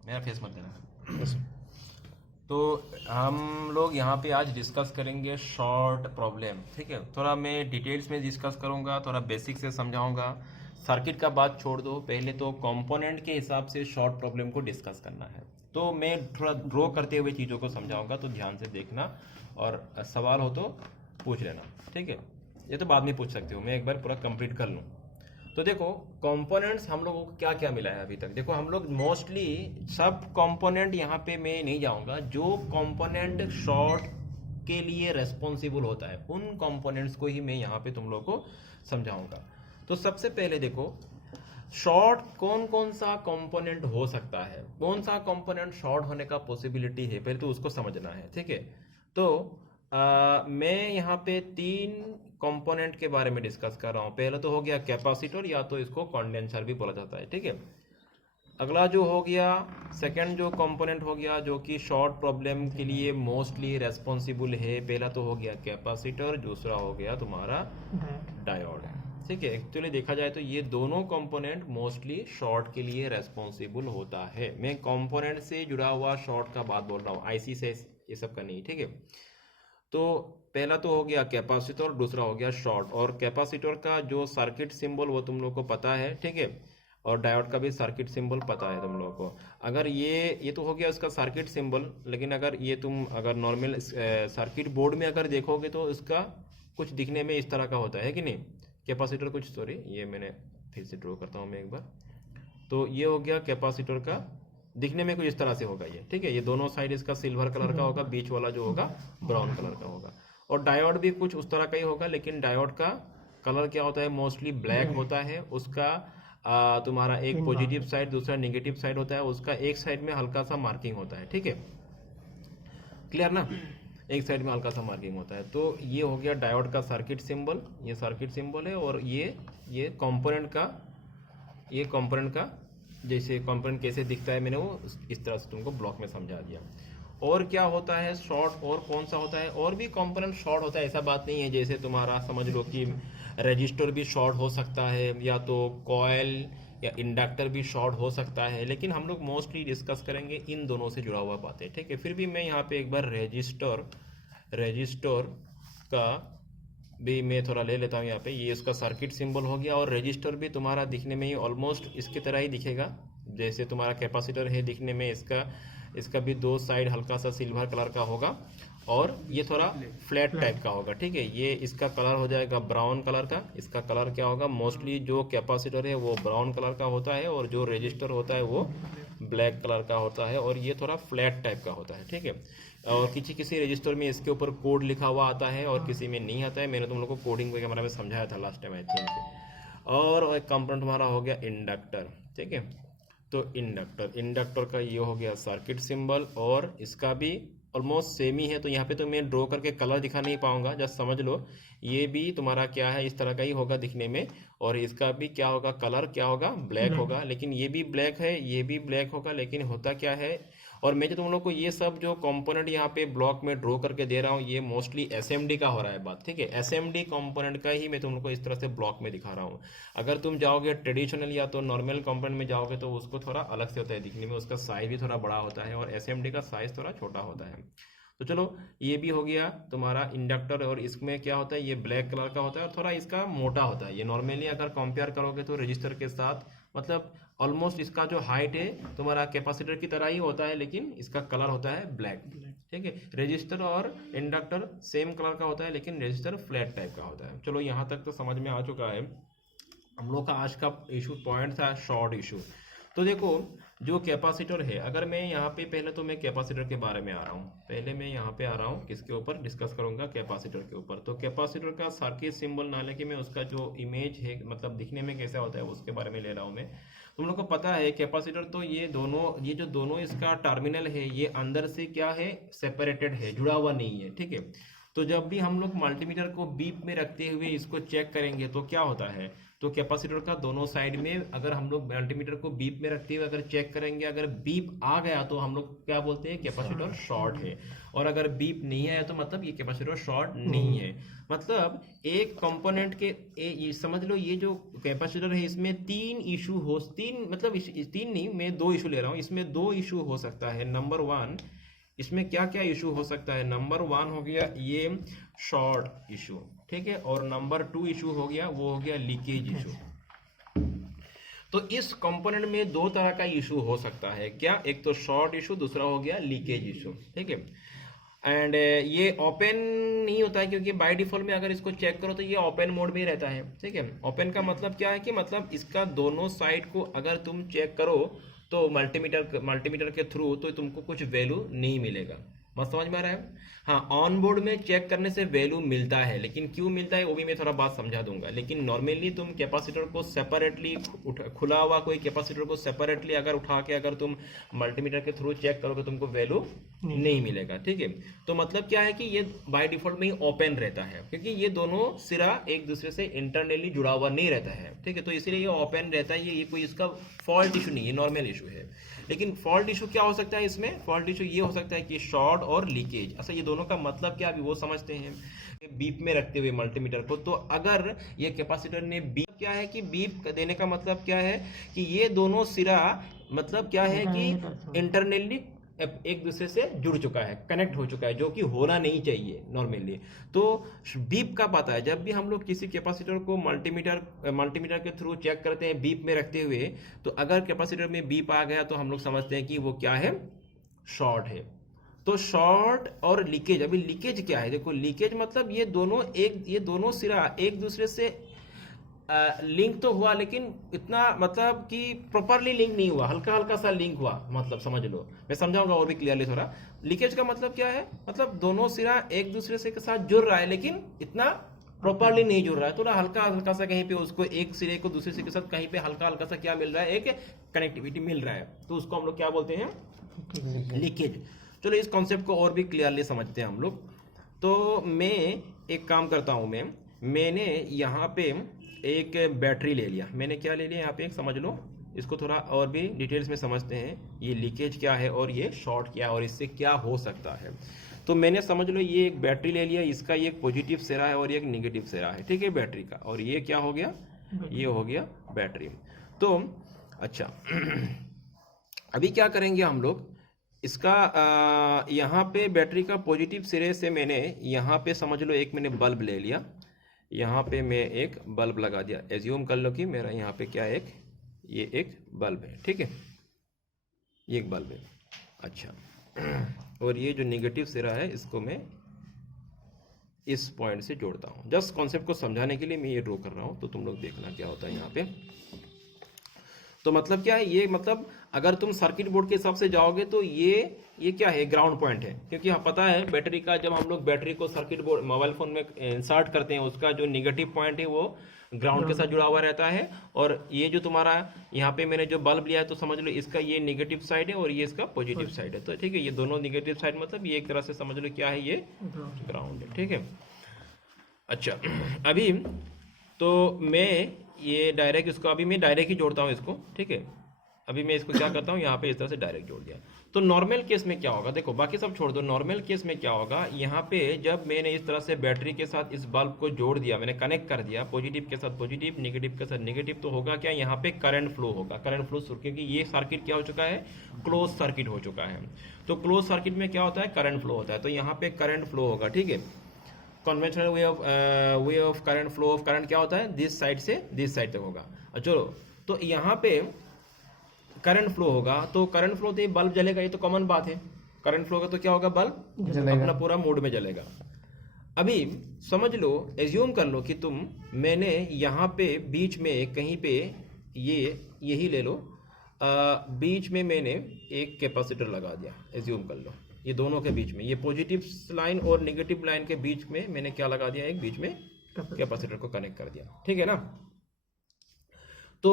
मेरा फेस मत देना। तो हम लोग यहाँ पे आज डिस्कस करेंगे शॉर्ट प्रॉब्लम, ठीक है। थोड़ा मैं डिटेल्स में डिस्कस करूँगा, थोड़ा बेसिक से समझाऊंगा। सर्किट का बात छोड़ दो, पहले तो कंपोनेंट के हिसाब से शॉर्ट प्रॉब्लम को डिस्कस करना है। तो मैं थोड़ा ड्रॉ करते हुए चीज़ों को समझाऊंगा, तो ध्यान से देखना और सवाल हो तो पूछ लेना, ठीक है। ये तो बाद में पूछ सकते हो, मैं एक बार पूरा कंप्लीट कर लूँ। तो देखो, कंपोनेंट्स हम लोगों को क्या क्या मिला है अभी तक। देखो, हम लोग मोस्टली सब कंपोनेंट, यहाँ पे मैं नहीं जाऊंगा, जो कंपोनेंट शॉर्ट के लिए रेस्पॉन्सिबल होता है उन कंपोनेंट्स को ही मैं यहाँ पे तुम लोग को समझाऊंगा। तो सबसे पहले देखो, शॉर्ट कौन कौन सा कंपोनेंट हो सकता है, कौन सा कंपोनेंट शॉर्ट होने का पॉसिबिलिटी है, पहले तो उसको समझना है, ठीक है। तो मैं यहाँ पे तीन कंपोनेंट के बारे में डिस्कस कर रहा हूँ। पहला तो हो गया कैपेसिटर, या तो इसको कंडेंसर भी बोला जाता है, ठीक है। अगला जो हो गया, सेकंड जो कंपोनेंट हो गया जो कि शॉर्ट प्रॉब्लम के लिए मोस्टली रेस्पॉन्सिबल है, पहला तो हो गया कैपेसिटर, दूसरा हो गया तुम्हारा डायोड, ठीक है। एक्चुअली देखा जाए तो ये दोनों कंपोनेंट मोस्टली शॉर्ट के लिए रेस्पॉन्सिबल होता है। मैं कंपोनेंट से जुड़ा हुआ शॉर्ट का बात बोल रहा हूँ, आईसी से ये सब का नहीं, ठीक है। तो पहला तो हो गया कैपेसिटर, दूसरा हो गया शॉर्ट। और कैपेसिटर का जो सर्किट सिंबल वो तुम लोग को पता है, ठीक है। और डायोड का भी सर्किट सिंबल पता है तुम लोग को। अगर ये तो हो गया उसका सर्किट सिंबल, लेकिन अगर ये तुम अगर नॉर्मल सर्किट बोर्ड में अगर देखोगे तो इसका कुछ दिखने में इस तरह का होता है कि नहीं। कैपेसिटर कुछ, सॉरी, ये मैंने फिर से ड्रॉ करता हूँ मैं एक बार। तो ये हो गया कैपेसिटर का, दिखने में कुछ इस तरह से होगा ये, ठीक है। ये दोनों साइड इसका सिल्वर कलर का होगा, बीच वाला जो होगा ब्राउन कलर का होगा। और डायोड भी कुछ उस तरह का ही होगा, लेकिन डायोड का कलर क्या होता है, मोस्टली ब्लैक होता है। उसका तुम्हारा एक पॉजिटिव साइड, दूसरा नेगेटिव साइड होता है, उसका एक साइड में हल्का सा मार्किंग होता है, ठीक है। क्लियर ना, एक साइड में हल्का सा मार्किंग होता है। तो ये हो गया डायोड का सर्किट सिंबल, ये सर्किट सिंबल है। और ये कंपोनेंट का जैसे कंपोनेंट कैसे दिखता है, मैंने वो इस तरह से तुमको ब्लॉक में समझा दिया। और क्या होता है शॉर्ट, और कौन सा होता है, और भी कंपोनेंट शॉर्ट होता है, ऐसा बात नहीं है। जैसे तुम्हारा समझ लो कि रजिस्टर भी शॉर्ट हो सकता है, या तो कॉयल या इंडक्टर भी शॉर्ट हो सकता है, लेकिन हम लोग मोस्टली डिस्कस करेंगे इन दोनों से जुड़ा हुआ बातें, ठीक है। फिर भी मैं यहाँ पे एक बार रजिस्टर का भी मैं थोड़ा ले लेता हूँ यहाँ पे। ये इसका सर्किट सिंबल हो गया। और रजिस्टर भी तुम्हारा दिखने में ही ऑलमोस्ट इसकी तरह ही दिखेगा, जैसे तुम्हारा कैपेसिटर है दिखने में। इसका भी दो साइड हल्का सा सिल्वर कलर का होगा, और ये थोड़ा फ्लैट टाइप का होगा, ठीक है। ये इसका कलर हो जाएगा ब्राउन कलर का। इसका कलर क्या होगा, मोस्टली जो कैपेसिटर है वो ब्राउन कलर का होता है, और जो रजिस्टर होता है वो ब्लैक कलर का होता है, और ये थोड़ा फ्लैट टाइप का होता है, ठीक है। और किसी किसी रजिस्टर में इसके ऊपर कोड लिखा हुआ आता है और किसी में नहीं आता है। मैंने तुम लोग को कोडिंग के बारे में समझाया था लास्ट टाइम, आई थिंक। और एक कंपोनेंट हमारा हो गया इंडक्टर, ठीक है। तो इंडक्टर का ये हो गया सर्किट सिंबल, और इसका भी ऑलमोस्ट सेम ही है। तो यहाँ पे तो मैं ड्रॉ करके कलर दिखा नहीं पाऊंगा, जस्ट समझ लो ये भी तुम्हारा क्या है, इस तरह का ही होगा दिखने में। और इसका भी क्या होगा, कलर क्या होगा, ब्लैक होगा। लेकिन ये भी ब्लैक है, ये भी ब्लैक होगा, लेकिन होता क्या है। और मैं जो तुम लोग को ये सब जो कंपोनेंट यहाँ पे ब्लॉक में ड्रॉ करके दे रहा हूँ, ये मोस्टली एसएमडी का हो रहा है बात, ठीक है। एसएमडी कंपोनेंट का ही मैं तुम लोग को इस तरह से ब्लॉक में दिखा रहा हूँ। अगर तुम जाओगे ट्रेडिशनल या तो नॉर्मल कंपोनेंट में जाओगे तो उसको थोड़ा अलग से होता है दिखने में, उसका साइज भी थोड़ा बड़ा होता है, और एसएमडी का साइज थोड़ा छोटा होता है। तो चलो, ये भी हो गया तुम्हारा इंडक्टर। और इसमें क्या होता है, ये ब्लैक कलर का होता है और थोड़ा इसका मोटा होता है। ये नॉर्मली अगर कंपेयर करोगे तो रजिस्टर के साथ, मतलब ऑलमोस्ट इसका जो हाइट है तुम्हारा कैपेसिटर की तरह ही होता है, लेकिन इसका कलर होता है ब्लैक, ठीक है। रजिस्टर और इंडक्टर सेम कलर का होता है, लेकिन रजिस्टर फ्लैट टाइप का होता है। चलो, यहाँ तक तो समझ में आ चुका है। हम लोग का आज का इशू पॉइंट था शॉर्ट इशू। तो देखो, जो कैपेसिटर है, अगर मैं यहाँ पे पहले तो मैं कैपेसिटर के बारे में आ रहा हूँ, पहले मैं यहाँ पे आ रहा हूँ किसके ऊपर डिस्कस करूंगा, कैपेसिटर के ऊपर। तो कैपेसिटर का सर्किट सिंबल ना लेके मैं उसका जो इमेज है, मतलब दिखने में कैसा होता है, उसके बारे में ले रहा हूँ मैं। तुम लोग को पता है कैपेसिटर तो ये जो दोनों इसका टर्मिनल है, ये अंदर से क्या है, सेपरेटेड है, जुड़ा हुआ नहीं है, ठीक है। तो जब भी हम लोग मल्टीमीटर को बीप में रखते हुए इसको चेक करेंगे तो क्या होता है, तो कैपेसिटर का दोनों साइड में अगर हम लोग मल्टीमीटर को बीप में रखते हुए अगर चेक करेंगे, अगर बीप आ गया तो हम लोग क्या बोलते हैं, कैपेसिटर शॉर्ट है। और अगर बीप नहीं आया तो मतलब ये कैपेसिटर शॉर्ट नहीं है। मतलब एक कंपोनेंट के ये समझ लो, ये जो कैपेसिटर है इसमें तीन मतलब तीन नहीं, मैं दो इशू ले रहा हूँ, इसमें दो इशू हो सकता है। नंबर वन, इसमें क्या क्या इशू हो सकता है? नंबर वन हो गया ये शॉर्ट इशू, ठीक है, और नंबर टू इशू हो गया, वो हो गया लीकेज इशू। तो इस कंपोनेंट में दो तरह का इशू हो सकता है, क्या? एक तो शॉर्ट इशू, दूसरा हो गया लीकेज इशू, ठीक है। एंड ये ओपन नहीं होता है क्योंकि बाय डिफॉल्ट में अगर इसको चेक करो तो ये ओपन मोड में ही रहता है, ठीक है। ओपन का मतलब क्या है कि मतलब इसका दोनों साइड को अगर तुम चेक करो तो मल्टीमीटर के थ्रू तो तुमको कुछ वैल्यू नहीं मिलेगा। मत समझ में आ रहा है? हाँ, ऑन बोर्ड में चेक करने से वैल्यू मिलता है, लेकिन क्यों मिलता है वो भी मैं थोड़ा बात समझा दूंगा। लेकिन नॉर्मली तुम कैपेसिटर को सेपरेटली, खुला हुआ कोई कैपेसिटर को सेपरेटली अगर उठा के अगर तुम मल्टीमीटर के थ्रू चेक करोगे तुमको वैल्यू नहीं मिलेगा, ठीक है। तो मतलब क्या है कि ये बाय डिफॉल्ट में ही ओपन रहता है क्योंकि ये दोनों सिरा एक दूसरे से इंटरनली जुड़ा हुआ नहीं रहता है, ठीक है। तो इसीलिए ये ओपन रहता है, ये कोई इसका फॉल्ट इशू नहीं है, नॉर्मल इशू है। लेकिन फॉल्ट इशू क्या हो सकता है इसमें? फॉल्ट इशू ये हो सकता है कि शॉर्ट और लीकेज। अच्छा, ये दोनों का मतलब क्या अभी वो समझते हैं बीप में रखते हुए मल्टीमीटर को। तो अगर ये कैपेसिटर ने बीप, क्या है कि बीप देने का मतलब क्या है कि ये दोनों सिरा मतलब क्या है कि इंटरनली एक दूसरे से जुड़ चुका है, कनेक्ट हो चुका है, जो कि होना नहीं चाहिए नॉर्मली। तो बीप का पता है, जब भी हम लोग किसी कैपेसिटर को मल्टीमीटर के थ्रू चेक करते हैं बीप में रखते हुए, तो अगर कैपेसिटर में बीप आ गया तो हम लोग समझते हैं कि वो क्या है, शॉर्ट है। तो शॉर्ट और लीकेज, अभी लीकेज क्या है? देखो, लीकेज मतलब ये दोनों सिरा एक दूसरे से लिंक तो हुआ लेकिन इतना मतलब कि प्रॉपरली लिंक नहीं हुआ, हल्का हल्का सा लिंक हुआ, मतलब समझ लो। मैं समझाऊंगा और भी क्लियरली थोड़ा। लीकेज का मतलब क्या है? मतलब दोनों सिरा एक दूसरे से के साथ जुड़ रहा है लेकिन इतना प्रॉपरली नहीं जुड़ रहा है, थोड़ा हल्का हल्का सा कहीं पे उसको एक सिरे को दूसरे सिरे के साथ कहीं पे हल्का हल्का सा क्या मिल रहा है, एक कनेक्टिविटी मिल रहा है, तो उसको हम लोग क्या बोलते हैं, लीकेज। चलो इस कॉन्सेप्ट को और भी क्लियरली समझते हैं हम लोग। तो मैं एक काम करता हूं, मैंने यहाँ पे एक बैटरी ले लिया। मैंने क्या ले लिया यहाँ पे, एक समझ लो, इसको थोड़ा और भी डिटेल्स में समझते हैं, ये लीकेज क्या है और ये शॉर्ट क्या है और इससे क्या हो सकता है। तो मैंने समझ लो ये एक बैटरी ले लिया, इसका ये एक पॉजिटिव सिरा है और ये एक निगेटिव सिरा है, ठीक है, बैटरी का। और ये क्या हो गया, ये हो गया बैटरी। तो अच्छा अभी क्या करेंगे हम लोग, इसका यहाँ पे बैटरी का पॉजिटिव सिरे से मैंने यहाँ पे समझ लो एक मैंने बल्ब ले लिया, यहाँ पे मैं एक बल्ब लगा दिया। एज्यूम कर लो कि मेरा यहाँ पे क्या है, ये एक बल्ब है, ठीक है, ये एक बल्ब है। अच्छा, और ये जो निगेटिव सिरा है इसको मैं इस पॉइंट से जोड़ता हूँ। जस्ट कॉन्सेप्ट को समझाने के लिए मैं ये ड्रॉ कर रहा हूँ, तो तुम लोग देखना क्या होता है यहाँ पे। तो मतलब क्या है ये, मतलब अगर तुम सर्किट बोर्ड के हिसाब से जाओगे तो ये क्या है, ग्राउंड पॉइंट है। क्योंकि हाँ पता है बैटरी का, जब हम लोग बैटरी को सर्किट बोर्ड मोबाइल फोन में इंसर्ट करते हैं, उसका जो निगेटिव पॉइंट है वो ग्राउंड के साथ जुड़ा हुआ रहता है। और ये जो तुम्हारा यहाँ पे मैंने जो बल्ब लिया है, तो समझ लो इसका ये निगेटिव साइड है और ये इसका पॉजिटिव साइड है। तो ठीक है, ये दोनों निगेटिव साइड मतलब ये एक तरह से समझ लो क्या है, ये ग्राउंड है, ठीक है। अच्छा अभी तो मैं ये डायरेक्ट इसको, अभी मैं डायरेक्ट ही जोड़ता हूँ इसको, ठीक है। अभी मैं इसको क्या करता हूँ, यहाँ पे इस तरह से डायरेक्ट जोड़ दिया। तो नॉर्मल केस में क्या होगा, देखो बाकी सब छोड़ दो, नॉर्मल केस में क्या होगा, यहाँ पे जब मैंने इस तरह से बैटरी के साथ इस बल्ब को जोड़ दिया, मैंने कनेक्ट कर दिया, पॉजिटिव के साथ पॉजिटिव, नेगेटिव के साथ नेगेटिव, तो होगा क्या, यहाँ पे करंट फ्लो होगा। करंट फ्लो क्योंकि ये सर्किट क्या हो चुका है, क्लोज सर्किट हो चुका है। तो क्लोज सर्किट में क्या होता है, करंट फ्लो होता है। तो यहाँ पे करंट फ्लो होगा, ठीक है। Conventional way of current flow of current क्या होता है, दिस साइड से दिस साइड तक होगा। चलो तो यहाँ पे करंट फ्लो होगा, तो करंट फ्लो तो ये बल्ब जलेगा, ये तो कॉमन बात है। करंट फ्लो होगा तो क्या होगा, बल्ब अपना पूरा मोड में जलेगा। अभी समझ लो, एज्यूम कर लो कि मैंने यहाँ पे बीच में कहीं पे यही ले लो, बीच में मैंने एक कैपेसिटर लगा दिया, एज्यूम कर लो ये दोनों के बीच में, ये पॉजिटिव लाइन और नेगेटिव लाइन के बीच में मैंने क्या लगा दिया, एक बीच में कैपेसिटर को कनेक्ट कर दिया, ठीक है ना। तो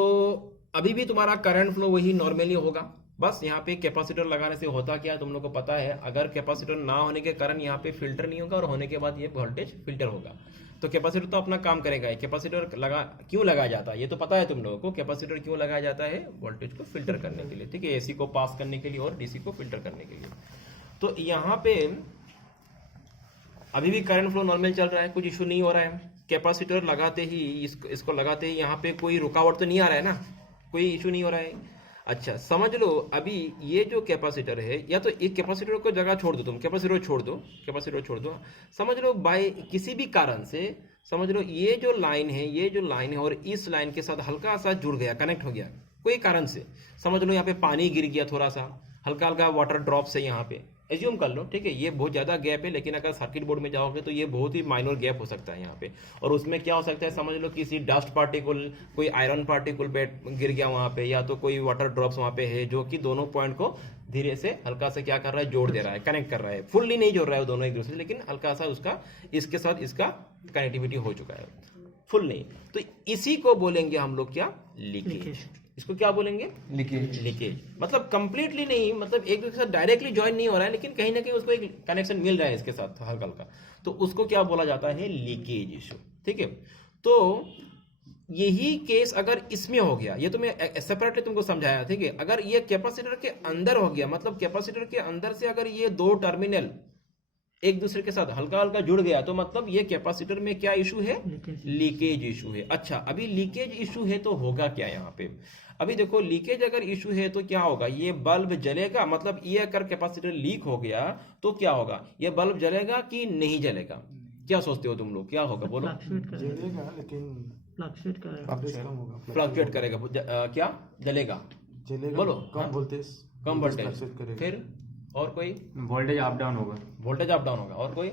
अभी भी तुम्हारा करंट फ्लो वही नॉर्मली होगा, बस यहाँ पे कैपेसिटर लगाने से होता क्या है तुम लोग को पता है, अगर कैपेसिटर ना होने के कारण यहाँ पे फिल्टर नहीं होगा और होने के बाद ये वोल्टेज फिल्टर होगा। तो कैपेसिटर तो अपना काम करेगा ही। कैपेसिटर लगा क्यों लगाया जाता है ये तो पता है तुम लोगों को, कैपेसिटर क्यों लगाया जाता है, वोल्टेज को फिल्टर करने के लिए, ठीक है, एसी को पास करने के लिए और डीसी को फिल्टर करने के लिए। तो यहाँ पे अभी भी करंट फ्लो नॉर्मल चल रहा है, कुछ इशू नहीं हो रहा है। कैपेसिटर लगाते ही इसको लगाते ही यहाँ पे कोई रुकावट तो नहीं आ रहा है ना, कोई इशू नहीं हो रहा है। अच्छा समझ लो, अभी ये जो कैपेसिटर है, या तो एक कैपेसिटर को जगह छोड़ दो, तुम कैपेसिटर छोड़ दो, समझ लो बाय किसी भी कारण से, समझ लो ये जो लाइन है और इस लाइन के साथ हल्का सा जुड़ गया, कनेक्ट हो गया कोई कारण से। समझ लो यहाँ पे पानी गिर गया, थोड़ा सा हल्का हल्का वाटर ड्रॉप्स है यहाँ पे, एज्यूम कर लो, ठीक है, ये बहुत ज़्यादा गैप है, लेकिन अगर सर्किट बोर्ड में जाओगे तो ये बहुत ही माइनर गैप हो सकता है यहाँ पे। और उसमें क्या हो सकता है, समझ लो किसी डस्ट पार्टिकल, कोई आयरन पार्टिकल गिर गया वहाँ पे, या तो कोई वाटर ड्रॉप्स वहाँ पे है जो कि दोनों पॉइंट को धीरे से हल्का सा क्या कर रहा है, जोड़ दे रहा है, कनेक्ट कर रहा है। फुल्ली नहीं जोड़ रहा है वो दोनों एक दूसरे से, लेकिन हल्का सा उसका इसके साथ इसका कनेक्टिविटी हो चुका है, फुल नहीं। तो इसी को बोलेंगे हम लोग क्या, लीकेज। इसको क्या बोलेंगे, लीकेज। मतलब कंप्लीटली नहीं, मतलब एक दूसरे के साथ डायरेक्टली ज्वाइन नहीं हो रहा है, लेकिन कहीं ना कहीं उसको एक कनेक्शन मिल रहा है इसके साथ हल्का हल्का, तो उसको क्या बोला जाता है, लीकेज इशू, ठीक है। तो यही केस अगर इसमें हो गया, ये तो मैं सेपरेटली तुमको समझाया, ठीक है। अगर ये कैपेसिटर के अंदर हो गया, मतलब कैपेसिटर के अंदर से अगर ये दो टर्मिनल एक दूसरे के साथ हल्का हल्का जुड़ गया, तो मतलब ये कैपेसिटर में क्या इशू है, लीकेज इशू है। अच्छा अभी लीकेज इशू है तो होगा क्या यहाँ पे, अभी देखो लीकेज अगर इशू है तो क्या होगा, ये बल्ब जलेगा, मतलब ये अगर कैपेसिटर लीक हो गया तो क्या होगा, ये बल्ब जलेगा कि नहीं जलेगा, क्या सोचते हो तुम लोग, क्या होगा बोलो, जलेगा लेकिन फ्लक्चुएट करेगा, क्या जलेगा, बोलो कम वोल्टेज, फिर और कोई वोल्टेज अप डाउन होगा, और कोई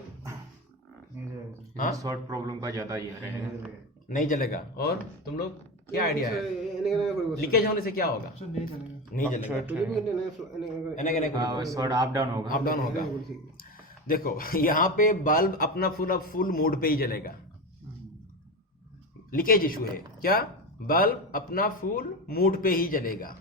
शॉर्ट प्रॉब्लम का ज्यादा ये रहेगा, नहीं जलेगा। और तुम लोग क्या आइडिया है, लीकेज होने से क्या होगा, नहीं जलेगा, शॉर्ट अप डाउन होगा। देखो यहाँ पे बल्ब अपना फुल मोड पे ही जलेगा, लीकेज इशू है क्या, बल्ब अपना फुल मोड पे ही जलेगा।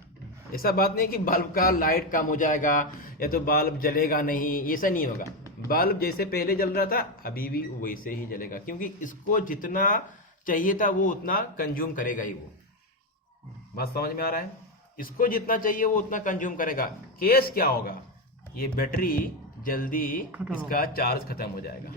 ऐसा बात नहीं कि बल्ब का लाइट कम हो जाएगा या तो बल्ब जलेगा नहीं, ऐसा नहीं होगा। बल्ब जैसे पहले जल रहा था अभी भी वैसे ही जलेगा, क्योंकि इसको जितना चाहिए था वो उतना कंज्यूम करेगा ही। वो बात समझ में आ रहा है, इसको जितना चाहिए वो उतना कंज्यूम करेगा। केस क्या होगा, ये बैटरी जल्दी इसका चार्ज खत्म हो जाएगा,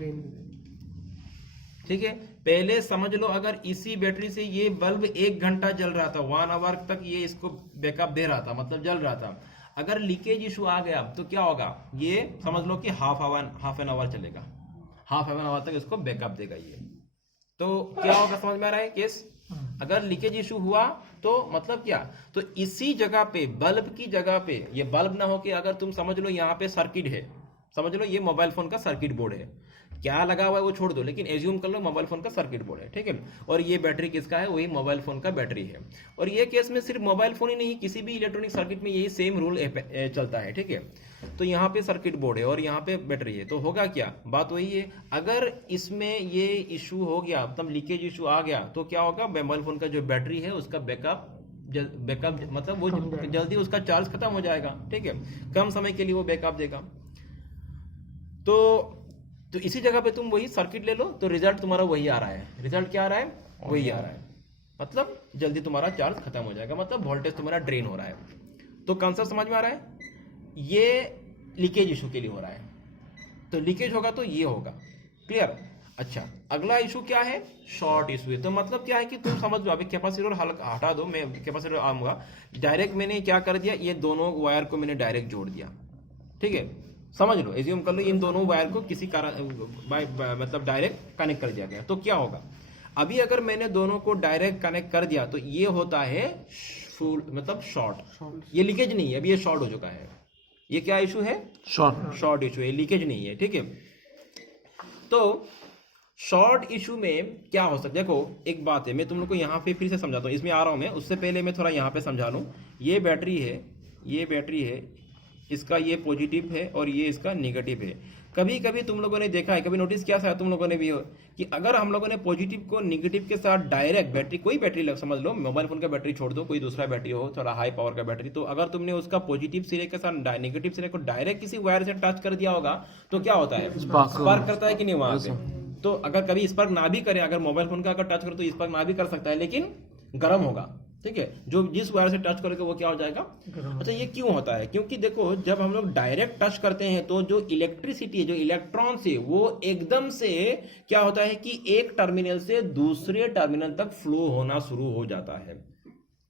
ठीक है। पहले समझ लो अगर इसी बैटरी से ये बल्ब 1 घंटा जल रहा था, 1 आवर तक ये इसको बैकअप दे रहा था, मतलब जल रहा था। अगर लीकेज इशू आ गया तो क्या होगा, ये समझ लो कि हाफ एन आवर चलेगा, हाफ एन आवर तक इसको बैकअप देगा ये। तो क्या होगा, समझ में आ रहा है केस। अगर लीकेज इशू हुआ तो मतलब क्या, तो इसी जगह पे बल्ब की जगह पे, ये बल्ब ना हो कि अगर तुम समझ लो यहाँ पे सर्किट है, समझ लो ये मोबाइल फोन का सर्किट बोर्ड है, क्या लगा हुआ है वो छोड़ दो, लेकिन एज्यूम कर लो मोबाइल फोन का सर्किट बोर्ड है, ठीक है। और ये बैटरी किसका है, वही मोबाइल फोन का बैटरी है। और ये केस में सिर्फ मोबाइल फोन ही नहीं, किसी भी इलेक्ट्रॉनिक सर्किट में यही सेम रूल चलता है, ठीक है। तो यहाँ पे सर्किट बोर्ड है और यहाँ पे बैटरी है, तो होगा क्या, बात वही है। अगर इसमें ये इशू हो गया, मतलब लीकेज इशू आ गया, तो क्या होगा, मोबाइल फोन का जो बैटरी है उसका बैकअप मतलब वो जल्दी उसका चार्ज खत्म हो जाएगा, ठीक है, कम समय के लिए वो बैकअप देगा। तो इसी जगह पे तुम वही सर्किट ले लो, तो रिजल्ट तुम्हारा वही आ रहा है। रिजल्ट क्या आ रहा है, वही आ रहा है, मतलब जल्दी तुम्हारा चार्ज खत्म हो जाएगा, मतलब वोल्टेज तुम्हारा ड्रेन हो रहा है। तो कंसेप्ट समझ में आ रहा है, ये लीकेज इशू के लिए हो रहा है। तो लीकेज होगा तो ये होगा, क्लियर। अच्छा अगला इशू क्या है, शॉर्ट इशू है। तो मतलब क्या है कि तुम समझ लो, अभी कैपेसिटर हटा दो, मैं कैपेसिटर आऊंगा डायरेक्ट, मैंने क्या कर दिया, ये दोनों वायर को मैंने डायरेक्ट जोड़ दिया, ठीक है, समझ लो, एज्यूम कर लो इन दोनों वायर को किसी कारण मतलब डायरेक्ट कनेक्ट कर दिया गया। तो क्या होगा, अभी अगर मैंने दोनों को डायरेक्ट कनेक्ट कर दिया तो ये होता है फुल, मतलब शॉर्ट। ये लीकेज नहीं है, अभी ये शॉर्ट हो चुका है। ये क्या इशू है, शॉर्ट इशू है, लीकेज नहीं है, ठीक है। तो शॉर्ट इशू में क्या हो सकता है, देखो एक बात है, मैं तुम लोग को यहाँ पे फिर से समझाता हूँ, इसमें आ रहा हूँ मैं, उससे पहले मैं थोड़ा यहाँ पे समझा लूँ। ये बैटरी है, इसका ये पॉजिटिव है और ये इसका नेगेटिव है। कभी कभी तुम लोगों ने देखा है, कभी नोटिस किया शायद तुम लोगों ने भी हो, कि अगर हम लोगों ने पॉजिटिव को निगेटिव के साथ डायरेक्ट बैटरी, कोई बैटरी समझ लो, मोबाइल फोन का बैटरी छोड़ दो, कोई दूसरा बैटरी हो थोड़ा हाई पावर का बैटरी, तो अगर तुमने उसका पॉजिटिव सिरे के साथ नेगेटिव सिरे को डायरेक्ट किसी वायर से टच कर दिया होगा तो क्या होता है, स्पार्क करता है कि नहीं वहां पे। तो अगर कभी स्पार्क ना भी करे, अगर मोबाइल फोन का अगर टच करो तो स्पार्क ना भी कर सकता है, लेकिन गर्म होगा, ठीक है, जो जिस वायर से टच करोगे वो क्या हो जाएगा। अच्छा, ये क्यों होता है? क्योंकि देखो, जब हम लोग डायरेक्ट टच करते हैं तो जो इलेक्ट्रिसिटी है, जो इलेक्ट्रॉन्स है, वो एकदम से क्या होता है कि एक टर्मिनल से दूसरे टर्मिनल तक फ्लो होना शुरू हो जाता है,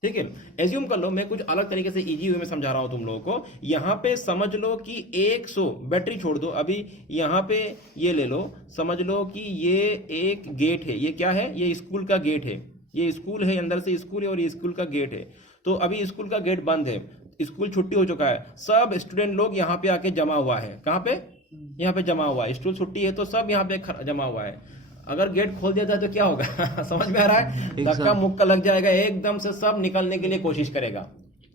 ठीक है। एज्यूम कर लो, मैं कुछ अलग तरीके से इजी वे में समझा रहा हूं तुम लोगों को। यहां पे समझ लो कि 100 बैटरी छोड़ दो, अभी यहां पे ये ले लो, समझ लो कि ये एक गेट है, ये क्या है, ये स्कूल का गेट है, ये स्कूल है, अंदर से स्कूल है और ये स्कूल का गेट है। तो अभी स्कूल का गेट बंद है, स्कूल छुट्टी हो चुका है, सब स्टूडेंट लोग यहाँ पे आके जमा हुआ है। कहाँ पे? यहाँ पे जमा हुआ है, स्कूल छुट्टी है तो सब यहाँ पे जमा हुआ है। अगर गेट खोल दिया जाए तो क्या होगा समझ में आ रहा है? धक्का मुक्का लग जाएगा, एकदम से सब निकलने के लिए कोशिश करेगा,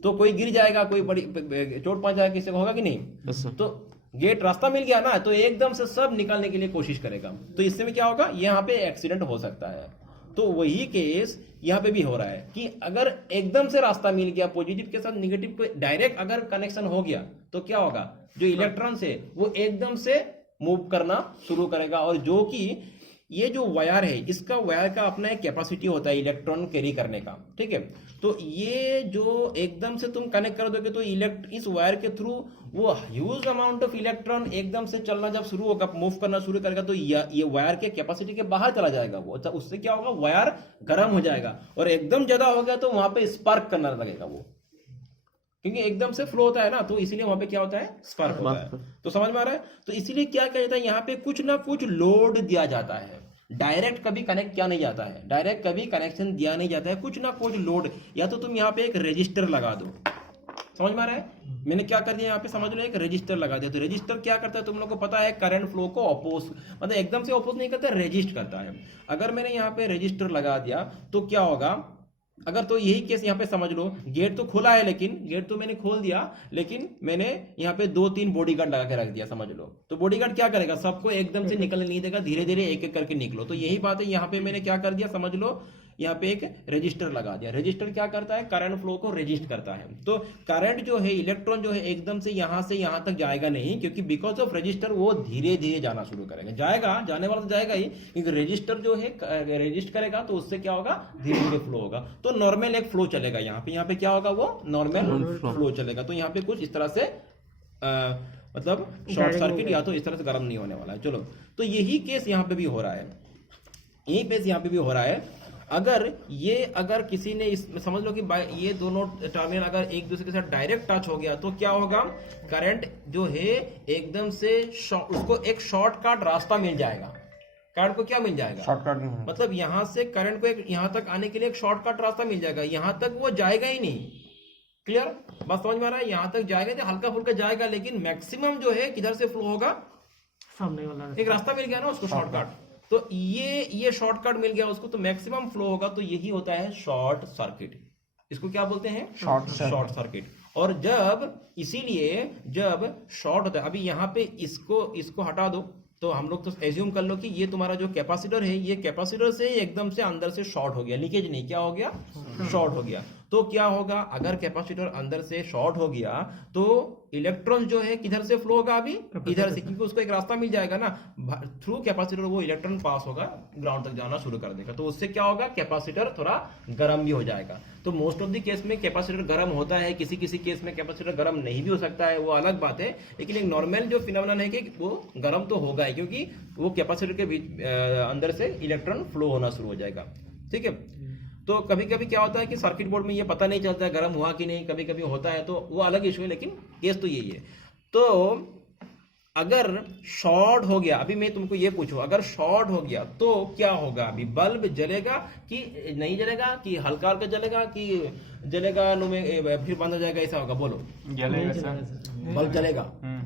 तो कोई गिर जाएगा, कोई बड़ी चोट पहुंच जाएगा, किसी को होगा कि नहीं? तो गेट रास्ता मिल गया ना, तो एकदम से सब निकलने के लिए कोशिश करेगा, तो इससे में क्या होगा, यहाँ पे एक्सीडेंट हो सकता है। तो वही केस यहाँ पे भी हो रहा है कि अगर एकदम से रास्ता मिल गया, पॉजिटिव के साथ निगेटिव को डायरेक्ट अगर कनेक्शन हो गया तो क्या होगा, जो इलेक्ट्रॉन्स है वो एकदम से मूव करना शुरू करेगा। और जो कि ये जो वायर है, इसका वायर का अपना एक कैपेसिटी होता है इलेक्ट्रॉन कैरी करने का, ठीक है। तो ये जो एकदम से तुम कनेक्ट कर दोगे तो इस वायर के थ्रू वो ह्यूज अमाउंट ऑफ इलेक्ट्रॉन एकदम से चलना जब शुरू होगा, मूव करना शुरू करेगा, तो ये वायर के कैपेसिटी के बाहर चला जाएगा वो। तो उससे क्या होगा, वायर गर्म हो जाएगा, और एकदम ज्यादा हो गया तो वहां पे स्पार्क करना लगेगा वो, क्योंकि एकदम से फ्लो होता है ना, तो इसीलिए वहां पे क्या होता है, स्पार्क होता है। तो समझ में आ रहा है? तो इसीलिए क्या किया जाता है, यहाँ पे कुछ ना कुछ लोड दिया जाता है, डायरेक्ट कभी कनेक्ट किया नहीं जाता है, डायरेक्ट कभी कनेक्शन दिया नहीं जाता है, कुछ ना कुछ लोड, या तो तुम यहाँ पे एक रजिस्टर लगा दो। समझ में आ रहा है? मैंने क्या कर दिया यहाँ पे, समझ लो, एक रजिस्टर लगा दिया। तो रजिस्टर क्या करता है, तुम लोग को पता है, करंट फ्लो को अपोज, मतलब एकदम से अपोज नहीं करता, रेजिस्ट करता है। अगर मैंने यहाँ पे रजिस्टर लगा दिया तो क्या होगा, अगर तो यही केस यहाँ पे समझ लो, गेट तो खुला है, लेकिन गेट तो मैंने खोल दिया, लेकिन मैंने यहाँ पे 2-3 बॉडीगार्ड लगा के रख दिया, समझ लो। तो बॉडीगार्ड क्या करेगा, सबको एकदम से निकलने नहीं देगा, धीरे धीरे एक एक करके निकलो। तो यही बात है, यहाँ पे मैंने क्या कर दिया, समझ लो, यहाँ पे एक रजिस्टर लगा दिया। रजिस्टर क्या करता है, करंट फ्लो को रजिस्ट करता है। तो करंट जो है, इलेक्ट्रॉन जो है, एकदम से यहाँ तक जाएगा नहीं, क्योंकि बिकॉज ऑफ रजिस्टर वो धीरे धीरे जाना शुरू करेगा। जाएगा, जाने वाला तो जाएगा ही, क्योंकि रजिस्टर जो है रजिस्ट करेगा, तो उससे क्या होगा, धीरे धीरे फ्लो होगा। तो नॉर्मल एक फ्लो चलेगा यहाँ पे क्या होगा, वो नॉर्मल फ्लो चलेगा। तो यहाँ पे कुछ इस तरह से मतलब शॉर्ट सर्किट या तो इस तरह से गर्म नहीं होने वाला है। चलो, तो यही केस यहाँ पे भी हो रहा है, यही केस यहाँ पे भी हो रहा है। अगर किसी ने समझ लो कि ये दोनों टर्मिनल अगर एक दूसरे के साथ डायरेक्ट टच हो गया तो क्या होगा, करंट जो है एकदम से उसको एक शॉर्टकट रास्ता मिल जाएगा। करंट को क्या मिल जाएगा, शॉर्टकट, मतलब यहां से करंट को एक यहां तक आने के लिए एक शॉर्टकट रास्ता मिल जाएगा, यहां तक वो जाएगा ही नहीं। क्लियर बात समझ में आ रहा है? यहां तक जाएगा तो हल्का फुल्का जाएगा, लेकिन मैक्सिमम जो है किधर से फ्लो होगा, सामने वाला एक रास्ता मिल गया ना उसको, शॉर्टकट। तो ये शॉर्टकट मिल गया उसको, तो मैक्सिमम फ्लो होगा। तो यही होता है शॉर्ट सर्किट। इसको क्या बोलते हैं, शॉर्ट सर्किट। और इसीलिए जब शॉर्ट होता है, अभी यहाँ पे इसको हटा दो, तो हम लोग तो एज्यूम कर लो कि ये तुम्हारा जो कैपेसिटर है, ये कैपेसिटर से एकदम से अंदर से शॉर्ट हो गया, लीकेज नहीं, क्या हो गया, शॉर्ट हो गया। तो क्या होगा, अगर कैपेसिटर अंदर से शॉर्ट हो गया तो इलेक्ट्रॉन जो है किधर से फ्लो होगा, अभी इधर से, क्योंकि उसको एक रास्ता मिल जाएगा ना, थ्रू कैपेसिटर वो इलेक्ट्रॉन पास होगा, ग्राउंड तक जाना शुरू कर देगा। तो उससे क्या होगा, कैपेसिटर थोड़ा गर्म भी हो जाएगा। तो मोस्ट ऑफ द केस में कैपेसिटर गर्म होता है, किसी किसी केस में कैपेसिटर गर्म नहीं भी हो सकता है, वो अलग बात है। लेकिन एक नॉर्मल जो फिनोमेनन है कि वो गर्म तो होगा ही, क्योंकि वो कैपेसिटर के बीच अंदर से इलेक्ट्रॉन फ्लो होना शुरू हो जाएगा, ठीक है। तो कभी कभी क्या होता है कि सर्किट बोर्ड में ये पता नहीं चलता है गर्म हुआ कि नहीं, कभी कभी होता है, तो वो अलग इशू है, लेकिन केस तो यही है। तो अगर शॉर्ट हो गया, अभी मैं तुमको ये पूछूं, अगर शॉर्ट हो गया तो क्या होगा, अभी बल्ब जलेगा कि नहीं जलेगा, कि हल्का हल्का जलेगा, कि जलेगा फिर बंद हो जाएगा, ऐसा होगा, बोलो। जलेगा सर, बल्ब जलेगा,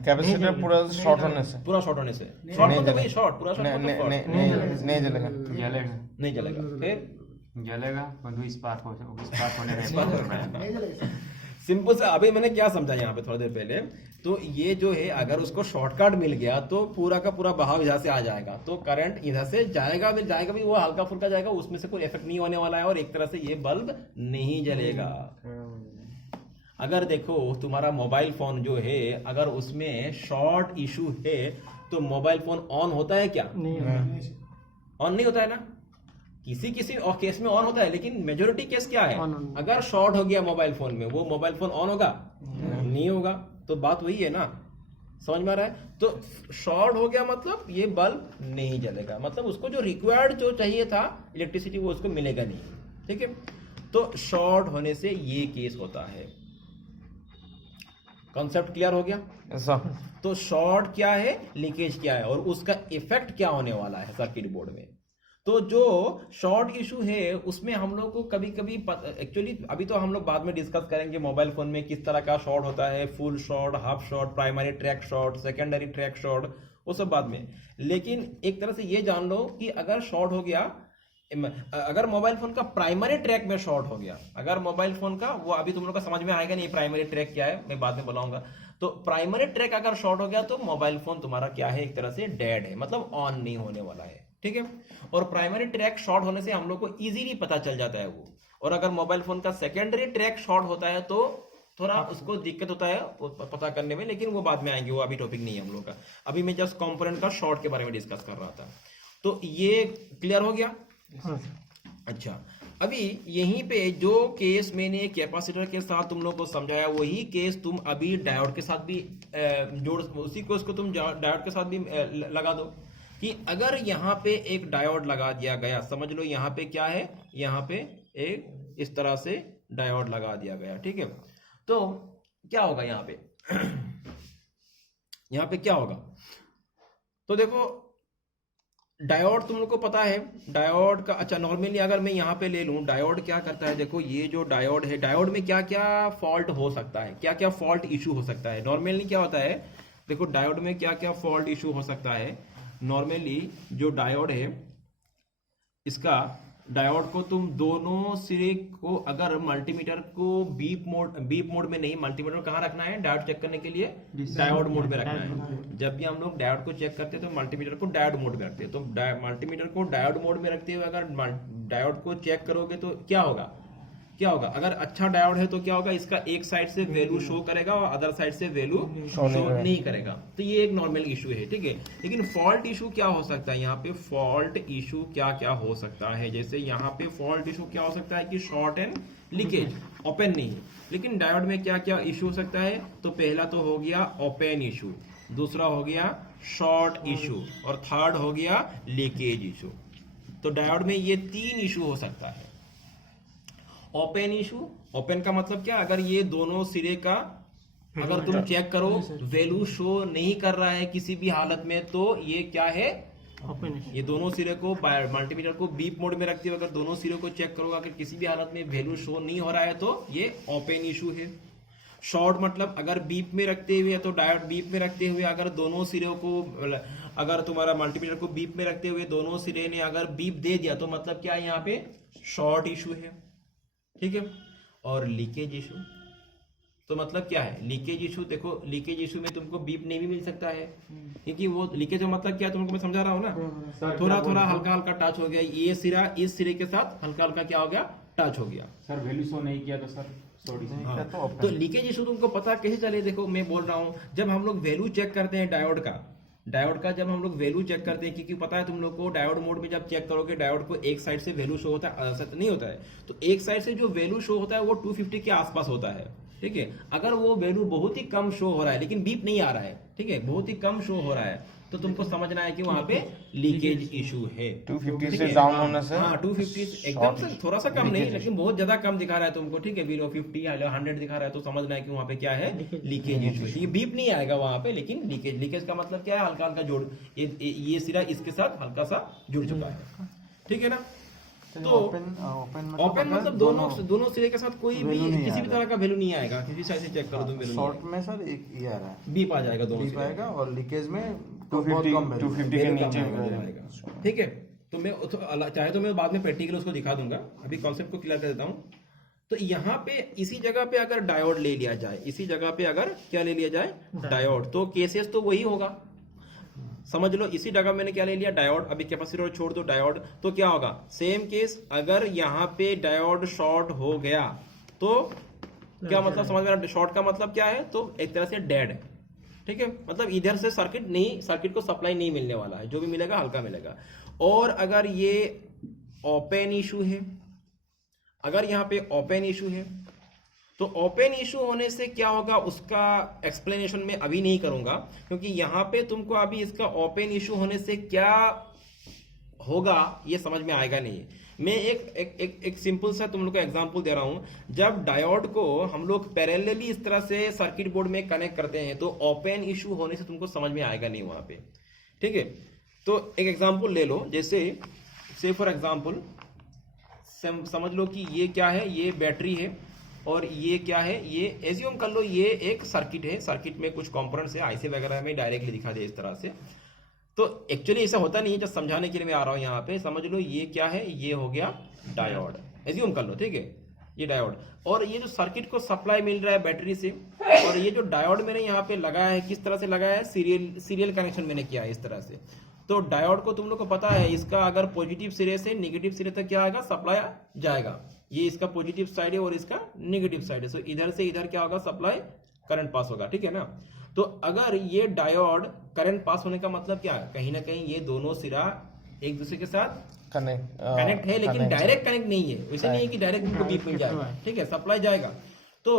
कैपेसिटर पूरा शॉर्ट होने से, पूरा शॉर्ट होने से, शॉर्ट मतलब ये शॉर्ट, पूरा शॉर्ट मतलब शॉर्ट नहीं जलेगा, नहीं जलेगा, फिर जलेगा, स्पार्क होने सिंपल सा अभी मैंने क्या समझा यहाँ पे थोड़ी देर पहले, तो ये जो है अगर उसको शॉर्टकट मिल गया तो पूरा का पूरा बहाव इधर से आ जाएगा, तो करंट इधर से जाएगा भी वो हल्का फुल्का जाएगा, उसमें से कोई इफेक्ट नहीं होने वाला है और एक तरह से ये बल्ब नहीं जलेगा। अगर देखो तुम्हारा मोबाइल फोन जो है अगर उसमें शॉर्ट इशू है तो मोबाइल फोन ऑन होता है क्या? ऑन नहीं होता है ना, किसी किसी और केस में ऑन होता है, लेकिन मेजोरिटी केस क्या है, अगर शॉर्ट हो गया मोबाइल फोन में वो मोबाइल फोन ऑन होगा? नहीं होगा। तो बात वही है ना, समझ में आ रहा है? तो शॉर्ट हो गया मतलब ये बल्ब नहीं जलेगा, मतलब उसको जो रिक्वायर्ड जो चाहिए था इलेक्ट्रिसिटी वो उसको मिलेगा नहीं। ठीक है, तो शॉर्ट होने से ये केस होता है। कॉन्सेप्ट क्लियर हो गया? ऐसा तो शॉर्ट क्या है, लीकेज क्या है और उसका इफेक्ट क्या होने वाला है सर्किट बोर्ड में। तो जो शॉर्ट इशू है उसमें हम लोग को कभी कभी एक्चुअली अभी तो हम लोग बाद में डिस्कस करेंगे मोबाइल फोन में किस तरह का शॉर्ट होता है, full short, half short, primary track short, secondary track short, वो सब बाद में। लेकिन एक तरह से ये जान लो कि अगर शॉर्ट हो गया, अगर मोबाइल फोन का प्राइमरी ट्रैक में शॉर्ट हो गया, अगर मोबाइल फोन का वो अभी तुम लोग का समझ में आएगा नहीं प्राइमरी ट्रैक क्या है, मैं बाद में बताऊंगा। तो प्राइमरी ट्रैक अगर शॉर्ट हो गया तो मोबाइल फोन तुम्हारा क्या है, एक तरह से डेड है, मतलब ऑन नहीं होने वाला है। ठीक है, और प्राइमरी ट्रैक शॉर्ट होने से हम लोग को इजीली पता चल जाता है वो। और अगर मोबाइल फोन का सेकेंडरी ट्रैक शॉर्ट होता है तो थोड़ा उसको दिक्कत होता है वो पता करने में, लेकिन वो बाद में आएंगे, वो अभी टॉपिक नहीं है हम लोग का। अभी मैं जस्ट कंपोनेंट का शॉर्ट के बारे में डिस्कस कर रहा था। तो ये क्लियर हो गया? अच्छा, अभी यहीं पे जो केस मैंने कैपेसिटर के साथ तुम लोग को समझाया वही केस तुम अभी डायोड के साथ भी जोड़, उसी को इसको तुम डायोड के साथ भी लगा दो कि अगर यहाँ पे एक डायोड लगा दिया गया, समझ लो यहाँ पे क्या है, यहाँ पे एक इस तरह से डायोड लगा दिया गया। ठीक है, तो क्या होगा यहाँ पे यहाँ पे क्या होगा? तो देखो डायोड तुम लोग को पता है डायोड का। अच्छा, नॉर्मली अगर मैं यहाँ पे ले लूं, डायोड क्या करता है, देखो ये जो डायोड है, डायोड में क्या क्या फॉल्ट हो सकता है, क्या क्या फॉल्ट इशू हो सकता है। नॉर्मली क्या होता है, देखो डायोड में क्या क्या फॉल्ट इशू हो सकता है। नॉर्मली जो डायोड है इसका, डायोड को तुम दोनों सिरे को अगर मल्टीमीटर को बीप मोड में नहीं, मल्टीमीटर कहाँ रखना है डायोड चेक करने के लिए, डायोड मोड में रखना है। जब भी हम लोग डायोड को चेक करते हैं तो मल्टीमीटर को डायोड मोड में रखते हैं। तो मल्टीमीटर को डायोड मोड में रखते हुए अगर डायोड को चेक करोगे तो क्या होगा, क्या होगा, अगर अच्छा डायोड है तो क्या होगा, इसका एक साइड से वैल्यू शो करेगा और अदर साइड से वैल्यू शो नहीं करेगा। तो ये एक नॉर्मल इशू है। ठीक है, लेकिन फॉल्ट इशू क्या हो सकता है, यहाँ पे फॉल्ट इशू क्या क्या हो सकता है, जैसे यहाँ पे फॉल्ट इशू क्या हो सकता है कि शॉर्ट एंड लीकेज, ओपन नहीं। लेकिन डायोड में क्या क्या इशू हो सकता है, तो पहला तो हो गया ओपन इशू, दूसरा हो गया शॉर्ट इशू और थर्ड हो गया लीकेज इशू। तो डायोड में ये 3 इशू हो सकता है। ओपन इशू, ओपन का मतलब क्या, अगर ये दोनों सिरे का अगर तुम चेक करो वैल्यू शो नहीं कर रहा है किसी भी हालत में, तो ये क्या है, ओपन इशू। ये दोनों सिरे को मल्टीमीटर को बीप मोड में रखते हुए अगर दोनों सिरे को चेक करोगे, अगर किसी भी हालत में वैल्यू शो नहीं हो रहा है तो ये ओपन इशू है। शॉर्ट मतलब अगर बीप में रखते हुए, तो डायोड बीप में रखते हुए अगर दोनों सिरों को, अगर तुम्हारा मल्टीमीटर को बीप में रखते हुए दोनों सिरे ने अगर बीप दे दिया तो मतलब क्या है, यहाँ पे शॉर्ट इशू है। ठीक है, और लीकेज इशू तो मतलब क्या है, लीकेज इशू, देखो लीकेज इशू में तुमको बीप नहीं भी मिल सकता है, क्योंकि वो लीकेज का मतलब क्या तुमको मैं समझा रहा हूँ ना, थोड़ा थोड़ा हल्का हल्का टच हो गया, ये सिरा इस सिरे के साथ हल्का हल्का क्या हो गया, टच हो गया। सर वैल्यू शो नहीं किया तो सर तो लीकेज इशू तुमको पता कैसे चले, देखो मैं बोल रहा हूँ जब हम लोग वैल्यू चेक करते हैं डायोड का जब हम लोग वैल्यू चेक करते हैं, क्योंकि पता है तुम लोग को डायोड मोड में जब चेक करोगे डायोड को एक साइड से वैल्यू शो होता है, ऐसा नहीं होता है। तो एक साइड से जो वैल्यू शो होता है वो 250 के आसपास होता है। ठीक है, अगर वो वैल्यू बहुत ही कम शो हो रहा है लेकिन बीप नहीं आ रहा है, ठीक है, बहुत ही कम शो हो रहा है, तो तुमको समझना है कि वहां पे लीकेज इशू है। 250 से डाउन होने से, हाँ 250 एकदम से थोड़ा सा कम नहीं, लेकिन बहुत ज्यादा कम दिखा रहा है तुमको। ठीक है, बिलो 50 या 100 दिखा रहा है तो समझना है कि वहां पे क्या है, लीकेज इशू है। ये बीप नहीं आएगा वहां पे, लेकिन लीकेज का मतलब क्या है, हल्का हल्का जोड़, ये सिरा इसके साथ हल्का सा जुड़ चुका है। ठीक है ना, तो ओपन मतलब दोनों सिरे के साथ कोई भी किसी भी तरह का वैल्यू नहीं आएगा, किसी साइड से चेक करो तुम वैल्यू। शॉर्ट में सर एक ये आ रहा है, बीप आ जाएगा, दोनों बीप आएगा, और लीकेज में 250 के नीचे आएगा। ठीक है, तो मैं चाहे तो मैं बाद में प्रैक्टिकल उसको दिखा दूंगा, अभी कॉन्सेप्ट को क्लियर कर देता हूँ। तो यहाँ पे इसी जगह पे अगर डायोड ले लिया जाए, इसी जगह पे अगर क्या ले लिया जाए, डायोड, तो केसेस तो वही होगा। समझ लो, इसी जगह मैंने क्या ले लिया, डायोड। अभी कैपेसिटर छोड़ दो, डायोड, तो क्या होगा, सेम केस। अगर यहाँ पे डायोड शॉर्ट हो गया तो क्या मतलब, समझ में, शॉर्ट का मतलब क्या है, तो एक तरह से डेड है, ठीक है, मतलब इधर से सर्किट को सप्लाई नहीं मिलने वाला है, जो भी मिलेगा हल्का मिलेगा। और अगर ये ओपन इशू है, अगर यहाँ पे ओपन इशू है, तो ओपन इशू होने से क्या होगा उसका एक्सप्लेनेशन मैं अभी नहीं करूंगा, क्योंकि यहाँ पे तुमको अभी इसका ओपन इशू होने से क्या होगा ये समझ में आएगा नहीं। मैं एक सिंपल सा तुम लोग को एग्जांपल दे रहा हूं। जब डायोड को हम लोग पैरेलली इस तरह से सर्किट बोर्ड में कनेक्ट करते हैं तो ओपन इशू होने से तुमको समझ में आएगा नहीं वहां पे, ठीक है। तो एक एग्जांपल ले लो, जैसे फॉर एग्जांपल समझ लो कि ये क्या है, ये बैटरी है, और ये क्या है, ये एज्यूम कर लो ये एक सर्किट है, सर्किट में कुछ कंपोनेंट्स है, आईसी वगैरह में डायरेक्टली दिखा दे इस तरह से। तो एक्चुअली ऐसा होता नहीं है, जब समझाने के लिए मैं आ रहा हूं यहाँ पे। समझ लो ये क्या है, ये हो गया डायोड, एज्यूम कर लो, ठीक है, ये डायोड। और ये जो सर्किट को सप्लाई मिल रहा है बैटरी से, और ये जो डायोड मैंने यहाँ पे लगाया है, किस तरह से लगाया है, सीरियल कनेक्शन मैंने किया है इस तरह से। तो डायोड को तुम लोग को पता है, इसका अगर पॉजिटिव सिरे से निगेटिव सिरे तक क्या आएगा, सप्लाई जाएगा। ये इसका पॉजिटिव साइड है और इसका निगेटिव साइड है, सो इधर से इधर क्या होगा, सप्लाई करंट पास होगा, ठीक है ना। तो अगर ये डायोड करंट पास होने का मतलब क्या है, कहीं ना कहीं ये दोनों सिरा एक दूसरे के साथ कनेक्ट है, लेकिन डायरेक्ट कनेक्ट नहीं है। वैसे नहीं है कि डायरेक्ट उनको बीप मिल जाएगा, ठीक है, सप्लाई जाएगा। तो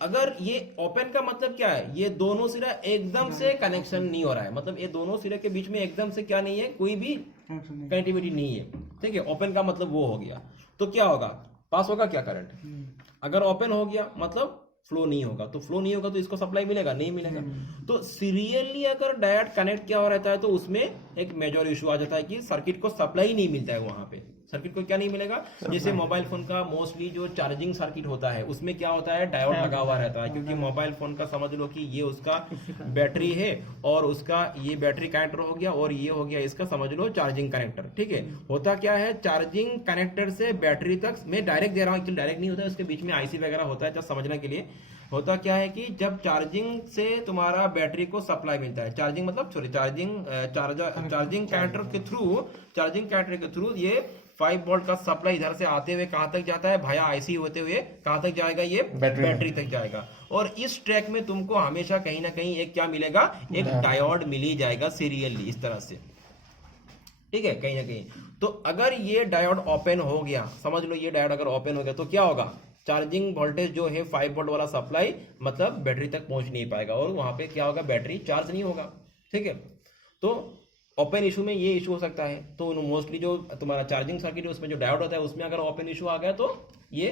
अगर ये ओपन का मतलब क्या है, ये दोनों सिरा एकदम से कनेक्शन नहीं हो रहा है, मतलब ये दोनों सिरे के बीच में एकदम से क्या नहीं है, कोई भी कनेक्टिविटी नहीं है, ठीक है। ओपन का मतलब वो हो गया, तो क्या होगा, पास होगा क्या करंट। अगर ओपन हो गया मतलब फ्लो नहीं होगा, तो फ्लो नहीं होगा तो इसको सप्लाई मिलेगा, नहीं मिलेगा। तो सीरियली अगर डायोड कनेक्ट क्या हो रहता है तो उसमें एक मेजर इशू आ जाता है कि सर्किट को सप्लाई नहीं मिलता है, वहां पे सर्किट को क्या नहीं मिलेगा। जैसे मोबाइल फोन का मोस्टली जो चार्जिंग सर्किट होता है उसमें क्या होता है, डायोड लगा हुआ रहता है, क्योंकि मोबाइल फोन का समझ लो कि ये उसका बैटरी है, और उसका ये बैटरी कनेक्टर हो गया, और ये हो गया इसका समझ लो चार्जिंग कनेक्टर, ठीक है। होता क्या है, चार्जिंग कनेक्टर से बैटरी तक, मैं डायरेक्ट दे रहा हूँ, डायरेक्ट नहीं होता है, उसके बीच में आईसी वगैरह होता है, जब समझने के लिए। होता क्या है कि जब चार्जिंग से तुम्हारा बैटरी को सप्लाई मिलता है, चार्जिंग मतलब सॉरी चार्जिंग कैरेक्टर के थ्रू ये 5 वोल्ट का सप्लाई इधर से आते हुए कहां तक जाता है, भाया आईसी होते हुए कहां तक जाएगा, ये बैटरी तक जाएगा। और इस ट्रैक में तुमको हमेशा कहीं ना कहीं एक क्या मिलेगा, एक डायोड मिल ही जाएगा सीरियली इस तरह से, ठीक है, कहीं ना कहीं। तो अगर ये डायोड ओपन हो गया, समझ लो ये डायोड अगर ओपन हो गया तो क्या होगा, चार्जिंग वोल्टेज जो है 5 वोल्ट वाला सप्लाई मतलब बैटरी तक पहुंच नहीं पाएगा, और वहां पे क्या होगा, बैटरी चार्ज नहीं होगा, ठीक है। तो ओपन इशू में ये इशू हो सकता है। तो मोस्टली जो तुम्हारा चार्जिंग सर्किट है उसमें जो डायोड होता है उसमें अगर ओपन इशू आ गया तो ये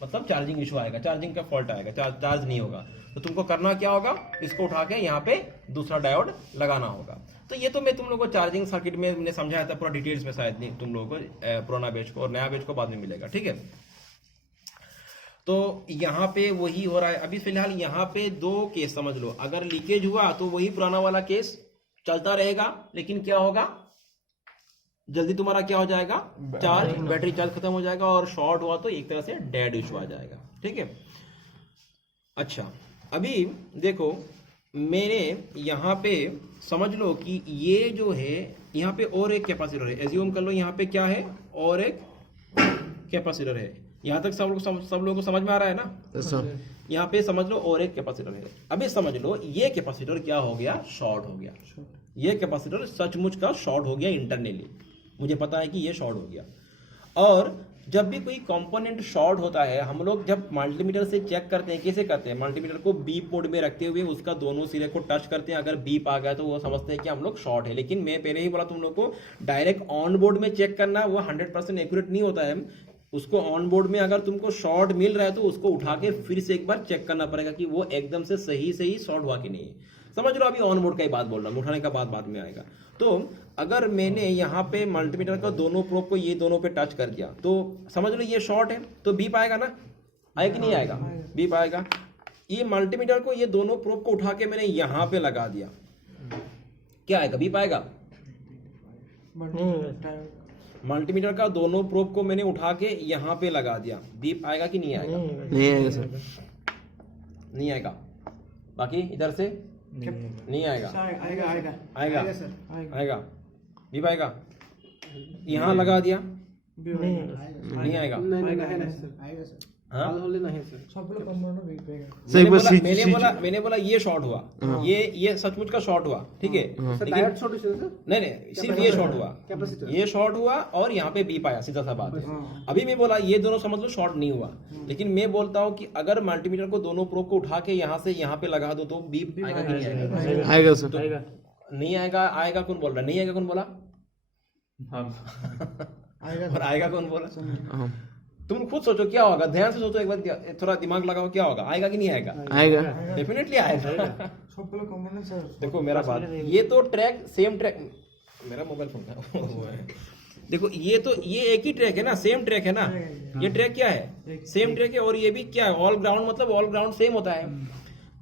मतलब चार्जिंग इशू आएगा, चार्जिंग का फॉल्ट आएगा, चार्ज नहीं होगा। तो तुमको करना क्या होगा, इसको उठा के यहाँ पे दूसरा डायोड लगाना होगा। तो ये तो मैं तुम लोगों को चार्जिंग सर्किट में मैंने समझाया था पूरा डिटेल्स में, शायद नहीं तुम लोगों को पुराना बैच को, और नया बैच को बाद में मिलेगा, ठीक है। तो यहाँ पे वही हो रहा है अभी फिलहाल। यहाँ पे 2 केस समझ लो, अगर लीकेज हुआ तो वही पुराना वाला केस चलता रहेगा, लेकिन क्या होगा, जल्दी तुम्हारा क्या हो जाएगा, चार्ज, बैटरी चार्ज खत्म हो जाएगा, और शॉर्ट हुआ तो एक तरह से डेड इशू आ जाएगा, ठीक है। अच्छा, अभी देखो मैंने यहाँ पे समझ लो कि ये जो है यहाँ पे और एक कैपेसिटर है, एज्यूम कर लो यहाँ पे क्या है, और एक कैपेसिटर है। यहाँ तक सब लोगों को समझ में आ रहा है ना। यहाँ पे समझ लो और एक कैपेसिटर है। अभी समझ लो ये कैपेसिटर क्या हो गया, शॉर्ट हो गया। ये कैपेसिटर सचमुच का शॉर्ट हो गया इंटरनली, मुझे पता है कि ये शॉर्ट हो गया। और जब भी कोई कंपोनेंट शॉर्ट होता है, हम लोग जब मल्टीमीटर से चेक करते हैं, कैसे करते हैं, मल्टीमीटर को बीप मोड में रखते हुए उसका दोनों सिरे को टच करते हैं, अगर बीप आ गया तो वो समझते हैं कि हम लोग शॉर्ट है। लेकिन मैं पहले ही बोला तुम लोग को, डायरेक्ट ऑन बोर्ड में चेक करना वो 100% एक्यूरेट नहीं होता है। उसको ऑन बोर्ड में अगर तुमको शॉर्ट मिल रहा है तो उसको उठा के फिर से एक बार चेक करना पड़ेगा कि वो एकदम से सही शॉर्ट हुआ कि नहीं। समझ लो, अभी ऑन बोर्ड का ही बात बोल रहा हूँ, उठाने का बाद में आएगा। तो अगर मैंने यहाँ पे मल्टीमीटर का दोनों प्रोब को ये दोनों पे टच कर दिया तो समझ लो ये शॉर्ट है, तो बीप आएगा ना, आएगा कि नहीं आएगा, बीप आएगा। ये मल्टीमीटर को ये दोनों प्रोब को उठा के मैंने यहाँ पे लगा दिया, क्या आएगा, बीप आएगा। मल्टीमीटर का दोनों प्रोब को मैंने उठा के यहाँ पे लगा दिया, बीप आएगा कि नहीं आएगा? नहीं आएगा सर। नहीं आएगा। बाकी इधर से नहीं आएगा। आएगा आएगा बीप आएगा। यहाँ लगा दिया, नहीं आएगा। हाँ? मैंने बोला ये शॉर्ट हुआ, ये सचमुच का शॉर्ट हुआ, ठीक है। लेकिन नहीं सिर्फ ये शॉर्ट हुआ, ये शॉर्ट हुआ और यहाँ पे बीप आया, सीधा सा बात है। अभी मैं बोला ये दोनों समझ लो शॉर्ट नहीं हुआ, लेकिन मैं बोलता हूँ कि अगर मल्टीमीटर को दोनों प्रोब को उठा के यहाँ से यहाँ पे लगा दो तो बीप आएगा कि नहीं आएगा? आएगा सर। नहीं आएगा। आएगा कौन बोल रहा है? नहीं आएगा कौन बोला? और आएगा कौन बोला? तुम खुद सोचो क्या होगा, ध्यान से सोचो एक बार, थोड़ा दिमाग लगाओ, क्या होगा? आएगा कि नहीं आएगा? आएगा। डेफिनेटली आएगा। देखो मेरा बात, ये तो ट्रैक सेम ट्रैक, मेरा मोबाइल फोन है। देखो ये तो ये एक ही ट्रैक है ना, सेम ट्रैक है ना। ये ट्रैक क्या है? सेम ट्रैक है। और ये भी क्या है? ऑल ग्राउंड, मतलब ऑल ग्राउंड सेम होता है।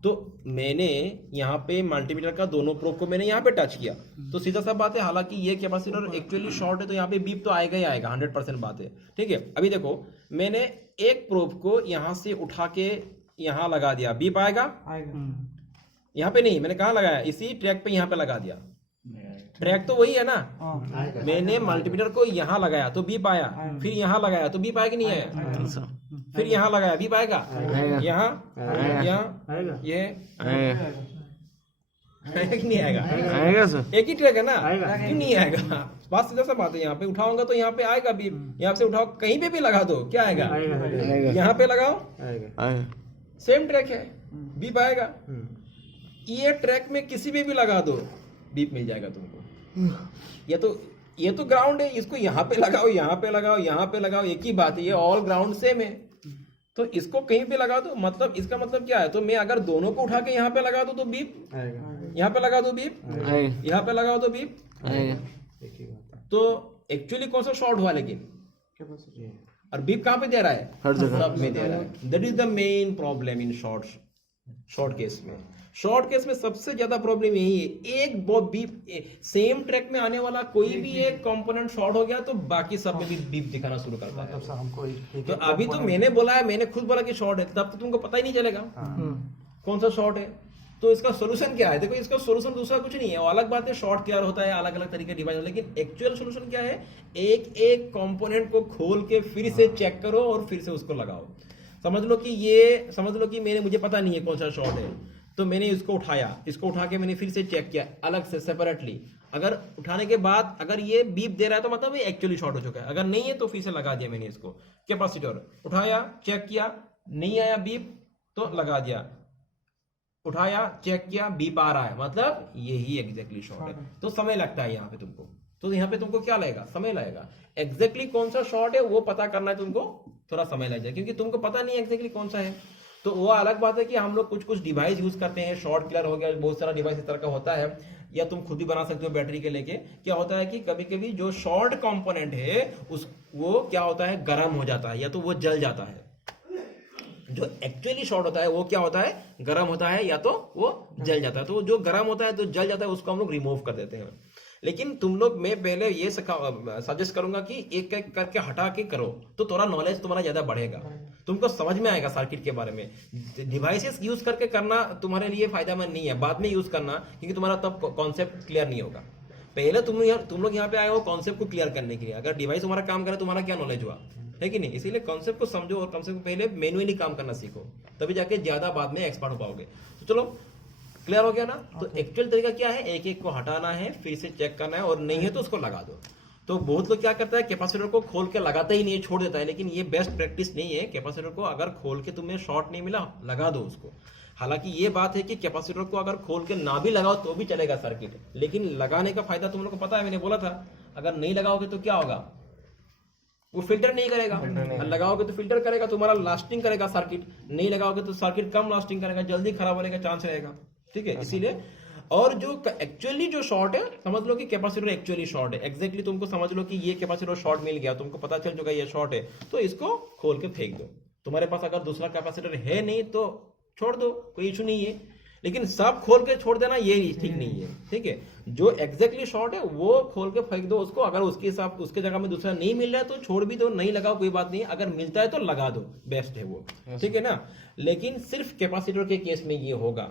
तो मैंने यहाँ पे मल्टीमीटर का दोनों प्रोब को मैंने यहाँ पे टच किया, तो सीधा सा बात है, हालांकि ये कैपेसिटर एक्चुअली शॉर्ट है तो यहाँ पे बीप तो आएगा ही आएगा, 100% बात है, ठीक है। अभी देखो मैंने एक प्रोब को यहाँ से उठा के यहाँ लगा दिया, बीप आएगा? यहाँ पे नहीं, मैंने कहाँ लगाया? इसी ट्रैक पे यहाँ पे लगा दिया। ट्रैक तो वही है ना। मैंने मल्टीमीटर को यहाँ लगाया तो बीप आया, फिर यहाँ लगाया तो बीप आया कि नहीं आया? फिर यहाँ लगाया, बीप आएगा? यहाँ यहाँ ये आएगा कि नहीं आएगा? आएगा सर। एक ही ट्रैक है ना, क्यों नहीं आएगा? बात सीधा सा बात है। यहाँ पे उठाऊंगा तो यहाँ पे आएगा बीप, यहाँ से उठाओ कहीं पे भी लगा दो, क्या आएगा? यहाँ पे लगाओ, आएगा। सेम ट्रैक है, बीप आएगा। ये ट्रैक में किसी पे भी लगा दो, बीप मिल जाएगा तुमको। ये तो ग्राउंड है, इसको यहाँ पे लगाओ, यहाँ पे लगाओ, यहाँ पे लगाओ, एक ही बात है, ये ऑल ग्राउंड सेम है। तो इसको कहीं पे लगा दो, मतलब इसका मतलब क्या है? तो मैं अगर दोनों को उठा के यहाँ पे लगा दो तो बीप आएगा, यहाँ पे लगा दो बीप, यहाँ पे लगाओ तो बीप आएगा। तो एक्चुअली कौन सा शॉर्ट हुआ? लेकिन और बीप कहाँ पे दे रहा है? हर जगह सब में दे रहा है। That is the main problem in short case में। शॉर्ट केस में सबसे ज्यादा प्रॉब्लम यही है, एक बीप सेम ट्रैक में आने वाला कोई भी एक कंपोनेंट शॉर्ट हो गया तो बाकी सब में भी बीप दिखाना शुरू करता है। तो अभी तो मैंने बोला है, मैंने खुद बोला कि शॉर्ट है, तब तो तुमको पता ही नहीं चलेगा कौन सा शॉर्ट है। तो इसका सोल्यूशन क्या है? देखो इसका सोल्यूशन दूसरा कुछ नहीं है, वो अलग बात है, शॉर्ट क्लियर होता है, अलग अलग तरीके डिवाइस, लेकिन एक्चुअल सोल्यूशन क्या है? एक एक कंपोनेंट को खोल के फिर से चेक करो और फिर से उसको लगाओ। समझ लो कि मुझे पता नहीं है कौन सा शॉर्ट है, तो मैंने इसको उठा के मैंने फिर से चेक किया अलग से सेपरेटली। अगर उठाने के बाद अगर ये बीप दे रहा है तो मतलब ये एक्चुअली शॉर्ट हो चुका है, अगर नहीं है तो फिर से लगा दिया मैंने इसको। कैपेसिटर उठाया, चेक किया, नहीं आया बीप तो लगा दिया, उठाया, चेक किया, बीप आ रहा है, मतलब यही एग्जैक्टली शॉर्ट है। तो समय लगता है यहाँ पे तुमको, तो यहाँ पे तुमको क्या लगेगा? समय लगेगा। एग्जैक्टली कौन सा शॉर्ट है वो पता करना है तुमको, थोड़ा समय लग जाए, क्योंकि तुमको पता नहीं एग्जैक्टली कौन सा है। तो वो अलग बात है कि हम लोग कुछ डिवाइस यूज करते हैं, शॉर्ट क्लियर हो गया, बहुत सारा डिवाइस इस तरह का होता है, या तुम खुद भी बना सकते हो बैटरी के लेके। क्या होता है कि कभी कभी जो शॉर्ट कंपोनेंट है वो क्या होता है, गर्म हो जाता है या तो वो जल जाता है। जो एक्चुअली शॉर्ट होता है वो क्या होता है, गर्म होता है या तो वो जल जाता है। तो जो गर्म होता है तो जल जाता है उसको हम लोग रिमूव कर देते हैं। लेकिन तुम लोग, मैं पहले ये सजेस्ट करूंगा कि एक एक करके हटा के करो, तो थोड़ा नॉलेज तुम्हारा ज्यादा बढ़ेगा, तुमको समझ में आएगा सर्किट के बारे में। डिवाइसेस यूज करके करना तुम्हारे लिए फायदेमंद नहीं है, बाद में यूज करना, क्योंकि तुम्हारा तब कॉन्सेप्ट क्लियर नहीं होगा। पहले तुम लोग यहाँ पे आए हो कॉन्सेप्ट को क्लियर करने के लिए। अगर डिवाइस तुम्हारा काम करे, तुम्हारा क्या नॉलेज हुआ है कि नहीं? इसीलिए कॉन्सेप्ट को समझो और कॉन्सेप्ट को पहले मैन्युअली काम करना सीखो, तभी जाके ज्यादा बाद में एक्सपर्ट हो पाओगे। तो चलो क्लियर हो गया ना? तो एक्चुअल तरीका क्या है, एक एक को हटाना है, फिर से चेक करना है, और नहीं है तो उसको लगा दो। तो बहुत लोग क्या करता है, कैपेसिटर को खोल के लगाता ही नहीं, छोड़ देता है, लेकिन ये बेस्ट प्रैक्टिस नहीं है। कैपेसिटर को अगर खोल के तुम्हें शॉर्ट नहीं मिला, लगा दो उसको। हालांकि ये बात है कि कैपेसिटर को अगर खोल के ना भी लगाओ तो भी चलेगा सर्किट, लेकिन लगाने का फायदा तुम लोग को पता है, मैंने बोला था, अगर नहीं लगाओगे तो क्या होगा, वो फिल्टर नहीं करेगा, लगाओगे तो फिल्टर करेगा, तुम्हारा लास्टिंग करेगा सर्किट, नहीं लगाओगे तो सर्किट कम लास्टिंग करेगा, जल्दी खराब होने का चांस रहेगा, ठीक है। इसीलिए, और जो एक्चुअली जो शॉर्ट है, समझ लो कि कैपेसिटर एक्चुअली शॉर्ट है, एग्जैक्टली तुमको समझ लो कि ये कैपेसिटर शॉर्ट मिल गया, तुमको पता चल चुका ये शॉर्ट है, तो इसको खोल के फेंक दो। तुम्हारे पास अगर दूसरा कैपेसिटर है नहीं तो छोड़ दो, कोई इशू नहीं है। लेकिन सब खोल के छोड़ देना ये ठीक नहीं है, ठीक है। जो एग्जैक्टली शॉर्ट है वो खोल के फेंक दो उसको, अगर उसके हिसाब उसके जगह में दूसरा नहीं मिल रहा है तो छोड़ भी दो, नहीं लगाओ कोई बात नहीं, अगर मिलता है तो लगा दो, बेस्ट है वो, ठीक है ना। लेकिन सिर्फ कैपेसिटर के केस में ये होगा।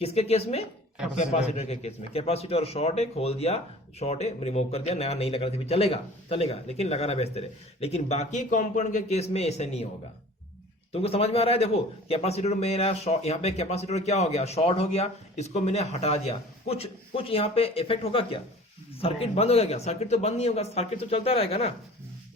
किसके केस में? कैपेसिटर के केस में। कैपेसिटर शॉर्ट है, खोल दिया, शॉर्ट है, रिमूव कर दिया, नया नहीं लगा भी चलेगा, लेकिन लगाना बेस्ट है। लेकिन बाकी कंपोनेंट के केस में ऐसा नहीं होगा। तुमको समझ में आ रहा है? देखो कैपेसिटर मेरा यहाँ पे कैपेसिटर क्या हो गया, शॉर्ट हो गया, इसको मैंने हटा दिया, कुछ यहाँ पे इफेक्ट होगा क्या? सर्किट बंद हो गया क्या? सर्किट तो बंद नहीं होगा, सर्किट तो चलता रहेगा ना,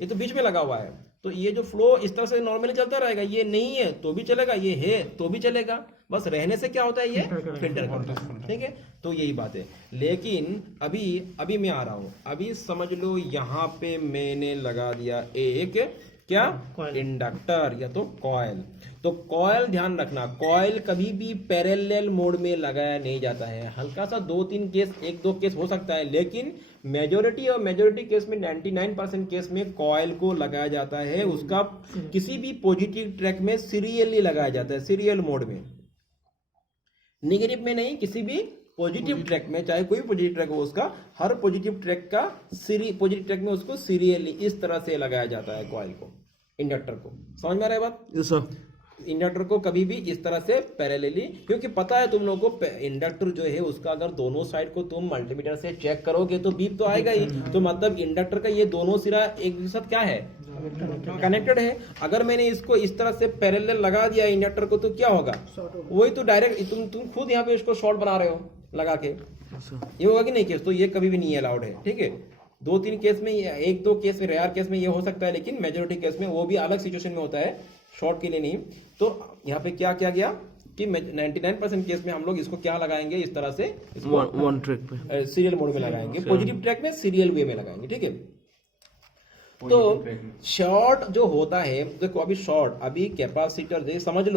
ये तो बीच में लगा हुआ है। तो ये जो फ्लो इस तरह से नॉर्मली चलता रहेगा, ये नहीं है तो भी चलेगा, ये है तो भी चलेगा, बस रहने से क्या होता है, ये फिल्टर करता है, ठीक है। तो यही बात है। लेकिन अभी मैं आ रहा हूं, अभी समझ लो यहाँ पे मैंने लगा दिया एक क्या, इंडक्टर या तो कॉइल। तो कॉइल ध्यान रखना, कॉइल कभी भी पैरेलल मोड में लगाया नहीं जाता है। हल्का सा 2-3 केस, 1-2 केस हो सकता है, लेकिन मेजोरिटी केस में 99% केस में कॉइल को लगाया जाता है, उसका किसी भी पॉजिटिव ट्रैक में सीरियली लगाया जाता है, सीरियल मोड में, नेगेटिव में नहीं, किसी भी पॉजिटिव ट्रैक में, चाहे कोई पॉजिटिव ट्रैक हो उसका, हर पॉजिटिव ट्रैक का पॉजिटिव ट्रैक में उसको सीरियली इस तरह से लगाया जाता है कॉइल को, इंडक्टर को। समझ में आ रहा है बात? Yes sir. इंडक्टर को कभी भी इस तरह से पैरेलली, क्योंकि पता है तुम लोगों को इंडक्टर जो है उसका अगर दोनों साइड को तुम मल्टीमीटर से चेक करोगे तो बीप तो आएगा ही। तो मतलब इंडक्टर का ये दोनों सिरा एक दूसरे साथ क्या है, कनेक्टेड है। अगर मैंने इसको इस तरह से पैरेलल लगा दिया इंडक्टर को तो क्या होगा, वही तो डायरेक्ट तुम खुद यहाँ पे इसको शॉर्ट बना रहे हो लगा के, ये होगा कि नहीं केस? तो ये कभी भी नहीं अलाउड है, ठीक है। 2-3 केस में, 1-2 केस में, रेयर केस में ये हो सकता है, लेकिन मेजोरिटी केस में, वो भी अलग सिचुएशन में होता है, शॉर्ट के लिए नहीं। तो यहाँ पे क्या किया गया कि 99% केस में हम लोग इसको क्या लगाएंगे, इस तरह से इसको वन ट्रैक पे सीरियल मोड में लगाएंगे, पॉजिटिव ट्रैक में सीरियल वे में लगाएंगे, ठीक है। तो शॉर्ट जो होता है, देखो अभी शॉर्ट, अभी कैपेसिटर दे, समझ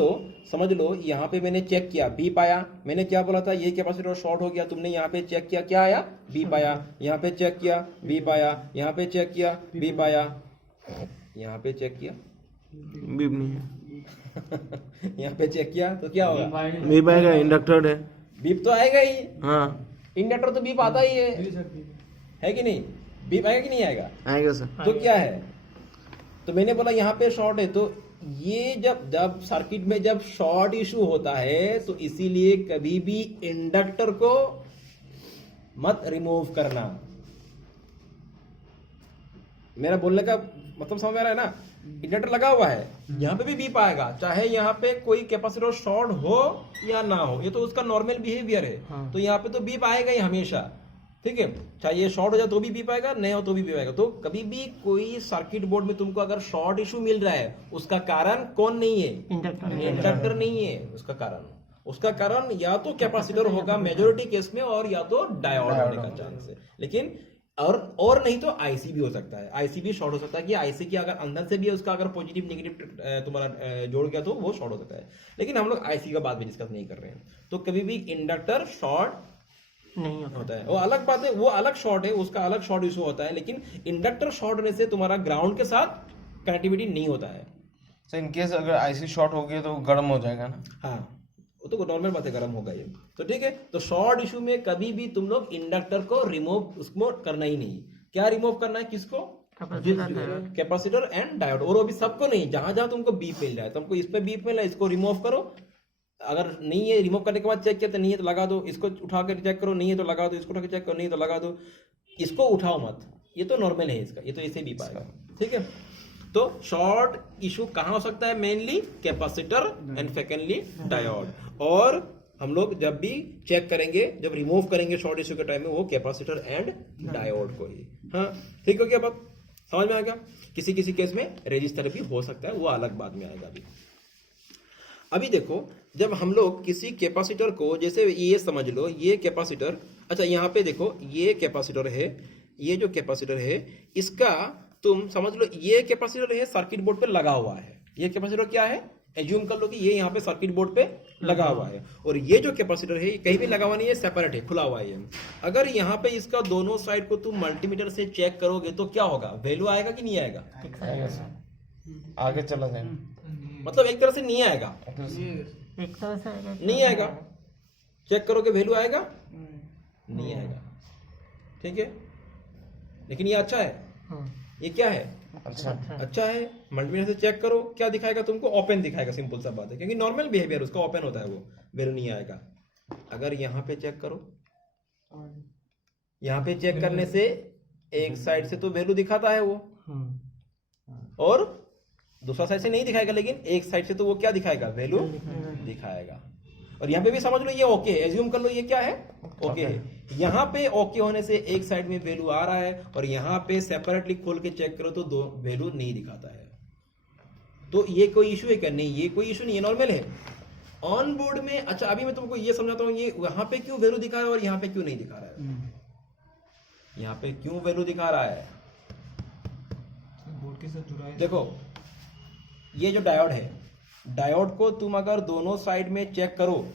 लो यहाँ पे मैंने चेक किया, बीप आया, मैंने क्या बोला था, ये कैपेसिटर शॉर्ट हो गया, तुमने यहाँ पे चेक किया, क्या आया, बीप आया, यहाँ पे चेक किया, बीप आया, यहाँ पे चेक किया, बीप आया, यहाँ पे चेक किया, बीप नहीं है। यहाँ पे चेक किया तो क्या होगा, बीप आएगा, इंडक्टर है, बीप तो आएगा ही, हाँ इंडक्टर तो बीप आता ही है कि नहीं? बीप आएगा कि नहीं आएगा? आएगा सर। तो क्या है, तो मैंने बोला यहाँ पे शॉर्ट है, तो ये जब सर्किट में जब शॉर्ट इशू होता है तो इसीलिए कभी भी इंडक्टर को मत रिमूव करना। मेरा बोलने का मतलब समझ में आ रहा है ना? इंडक्टर लगा हुआ है, यहाँ पे भी बीप आएगा, चाहे यहाँ पे कोई कैपेसिटर शॉर्ट हो या ना हो, ये तो उसका नॉर्मल बिहेवियर है। तो यहाँ पे तो बीप आएगा ही हमेशा, ठीक है। चाहे ये शॉर्ट हो जाए तो भी बीप आएगा, नहीं हो तो भी बीप आएगा। तो कभी भी कोई सर्किट बोर्ड में तुमको अगर शॉर्ट इशू मिल रहा है, उसका कारण कौन नहीं है, इंडक्टर नहीं है उसका कारण या तो कैपेसिटर होगा मेजोरिटी केस में, और या तो डायोड होने का चांस है। लेकिन और नहीं तो आईसी भी हो सकता है, आईसी भी शॉर्ट हो सकता है कि आईसी की अगर अंदर से भी उसका अगर पॉजिटिव नेगेटिव तुम्हारा जोड़ गया तो वो शॉर्ट हो सकता है। लेकिन हम लोग आईसी का बात भी डिस्कस नहीं कर रहे हैं। तो कभी भी इंडक्टर शॉर्ट नहीं होता है, वो अलग बात है, वो अलग शॉर्ट है, उसका अलग शॉर्ट इशू होता है। लेकिन इंडक्टर शॉर्ट होने से तुम्हारा ग्राउंड के साथ कनेक्टिविटी नहीं होता है। सर इन केस अगर आईसी शॉर्ट हो गया तो गर्म हो जाएगा ना? हाँ, वो तो नॉर्मल बात है, गर्म होगा ये तो, ठीक है। तो शॉर्ट इशू में कभी भी तुम लोग इंडक्टर को रिमूव उसको करना ही नहीं। क्या रिमूव करना है, किसको, कैपेसिटर एंड डायोड, और वो भी सबको नहीं, जहां जहां तुमको बीप मिल रहा है, तुमको इस पे बीप मिल रहा है, इसको रिमूव करो। अगर नहीं है, रिमूव करने के बाद चेक किया तो नहीं है तो लगा दो, इसको उठा कर चेक करो, नहीं है तो लगा दो, इसको उठा के चेक करो, नहीं तो लगा दो, इसको उठाओ मत, ये तो नॉर्मल है इसका, ये तो ऐसे बीप आएगा, ठीक है। तो शॉर्ट इशू कहां हो सकता है, mainly capacitor and secondly diode. और हम लोग जब भी चेक करेंगे, जब रिमूव करेंगे शॉर्ट इशू के टाइम में, वो कैपेसिटर एंड डायोड को ही। हाँ, ठीक हो गया, बात समझ में आ गया। किसी किसी केस में रेजिस्टर भी हो सकता है, वो अलग बाद में आएगा। अभी देखो, जब हम लोग किसी कैपेसिटर को, जैसे ये समझ लो ये कैपेसिटर, अच्छा यहाँ पे देखो ये कैपेसिटर है, ये जो कैपेसिटर है इसका तुम समझ लो ये कैपेसिटर है, सर्किट बोर्ड पे लगा हुआ है। ये कैपेसिटर क्या है, एज्यूम कर लो कि ये यहाँ पे सर्किट बोर्ड पे लगा हुआ है, और ये जो कैपेसिटर है कहीं भी लगा हुआ नहीं है, सेपरेट है, खुला हुआ है। अगर यहाँ पे इसका दोनों साइड को तुम मल्टीमीटर से चेक करोगे तो क्या होगा, वैल्यू आएगा कि नहीं आएगा, आगे चला जाए, मतलब एक तरह से नहीं आएगा, एक तरह से नहीं आएगा, चेक करोगे वैल्यू आएगा, नहीं आएगा, ठीक है। लेकिन ये अच्छा है, ये क्या है, अच्छा है। मल्टीमीटर से चेक करो क्या दिखाएगा तुमको, ओपन दिखाएगा, सिंपल सा बात है, क्योंकि नॉर्मल बिहेवियर उसका ओपन होता है, वो वैल्यू नहीं आएगा। अगर यहाँ पे चेक करो, यहाँ पे चेक करने से एक साइड से तो वैल्यू दिखाता है वो, और दूसरा साइड से नहीं दिखाएगा, लेकिन एक साइड से तो वो क्या दिखाएगा, वैल्यू दिखाएगा। और यहाँ पे भी समझ लो ये ओके, एज्यूम कर लो ये क्या है, ओके है। यहाँ पे ओके होने से एक साइड में वैल्यू आ रहा है, और यहाँ पे सेपरेटली खोल के चेक करो तो दो वैल्यू नहीं दिखाता है। तो ये कोई इशू है क्या, नहीं, ये कोई इशू नहीं है, नॉर्मल है। ऑन बोर्ड में, अच्छा अभी मैं तुमको ये समझाता हूँ, ये यहाँ पे क्यों वैल्यू दिखा रहा है और यहाँ पे क्यों नहीं दिखा रहा है। यहाँ पे क्यों वैल्यू दिखा रहा है, बोर्ड के साथ जुड़ा है। देखो ये जो डायोड है, डायोड को तुम अगर दोनों साइड में चेक करो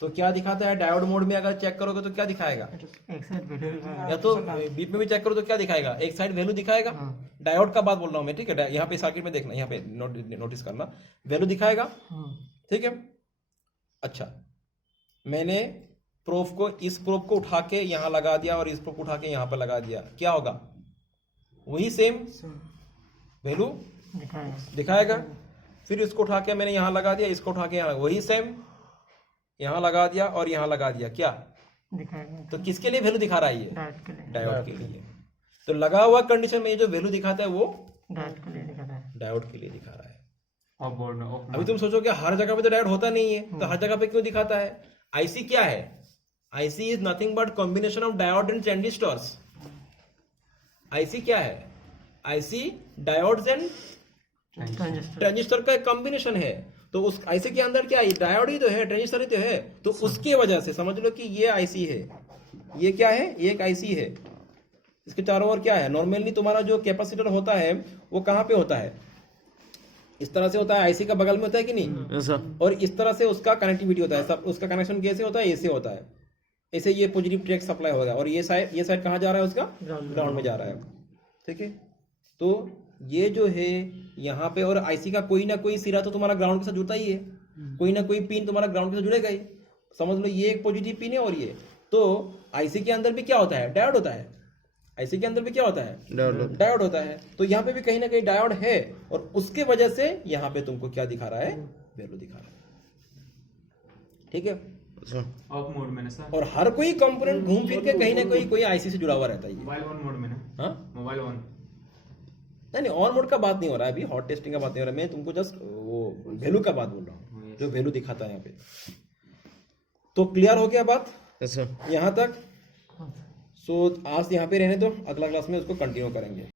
तो क्या दिखाता है, डायोड मोड में अगर चेक करोगे तो क्या दिखाएगा, एक साइड वैल्यू दिखाएगा, या तो बीच में भी चेक करो तो क्या दिखाएगा, एक साइड वैल्यू दिखाएगा। डायोड का बात बोल रहा हूं मैं, ठीक है। यहाँ पे सर्किट में देखना, यहाँ पे नोटिस करना, वैल्यू दिखाएगा, ठीक है। अच्छा, मैंने प्रोब को, इस प्रोब को उठा के यहाँ लगा दिया और इस प्रोब को उठा के यहाँ पर लगा दिया, क्या होगा, वही सेम वैल्यू दिखाएगा। फिर इसको उठा के मैंने यहाँ लगा दिया, इसको उठा के यहाँ, वही सेम यहाँ लगा दिया और यहाँ लगा दिया, क्या दिखाएगा, तो किसके लिए वैल्यू दिखा रहा है ये, डायोड के लिए, डायोड के लिए। तो लगा हुआ कंडीशन में ये जो वैल्यू दिखाता है वो डायोड के लिए दिखाता है। डायोड के लिए दिखा रहा है। ऑफ बोर्ड में ऑफ अभी तुम सोचो कि हर जगह पे तो डायोड होता नहीं है, तो हर जगह पे क्यों दिखाता है। आईसी क्या है, IC is nothing but combination of diode and transistors. IC क्या है, आईसी डायोड्स एंड ट्रांजिस्टर का एक कॉम्बिनेशन है। तो उस आईसी के अंदर क्या है, डायोड ही तो है, ट्रांजिस्टर ही तो है। तो उसकी वजह से समझ लो कि ये आईसी है, ये क्या है, ये एक आईसी है। इसके चारों ओर क्या है, नॉर्मली तुम्हारा जो कैपेसिटर होता है वो कहाँ पे होता है, इस तरह से होता है, आईसी का बगल में होता है कि नहीं, और इस तरह से उसका कनेक्टिविटी होता है, सब उसका कनेक्शन कैसे होता है, ऐसे होता है, ऐसे ये पॉजिटिव ट्रैक सप्लाई होगा, और ये साइड कहाँ जा रहा है, उसका ग्राउंड में जा रहा है, ठीक है। तो ये जो है यहाँ पे, और आईसी का कोई ना कोई सिरा तो तुम्हारा ग्राउंड के साथ जुड़ता ही है, कोई ना कोई पिन तुम्हारा ग्राउंड के साथ जुड़ेगा ही। समझ लो ये एक पॉजिटिव पिन है, और ये तो आईसी के अंदर भी क्या होता है, डायोड होता है। आईसी के अंदर भी क्या होता है, डायोड होता है। तो यहाँ पे भी कहीं ना कहीं डायोड है, और उसके वजह से यहाँ पे तुमको क्या दिखा रहा है, वैल्यू दिखा रहा है, ठीक है। ऑफ मोड में ना सर, और हर कोई कंपोनेंट घूम फिर के कहीं ना कोई आईसी से जुड़ा हुआ रहता है। मोबाइल ऑन मोड में ना, हाँ, मोबाइल ऑन, नहीं ऑन मोड का बात नहीं हो रहा है अभी, हॉट टेस्टिंग का बात नहीं हो रहा है, मैं तुमको जस्ट वो वैल्यू का बात बोल रहा हूँ, जो वैल्यू दिखाता है यहाँ पे। तो क्लियर हो गया बात यहाँ तक। सो आज यहाँ पे रहने दो, अगला क्लास में उसको कंटिन्यू करेंगे।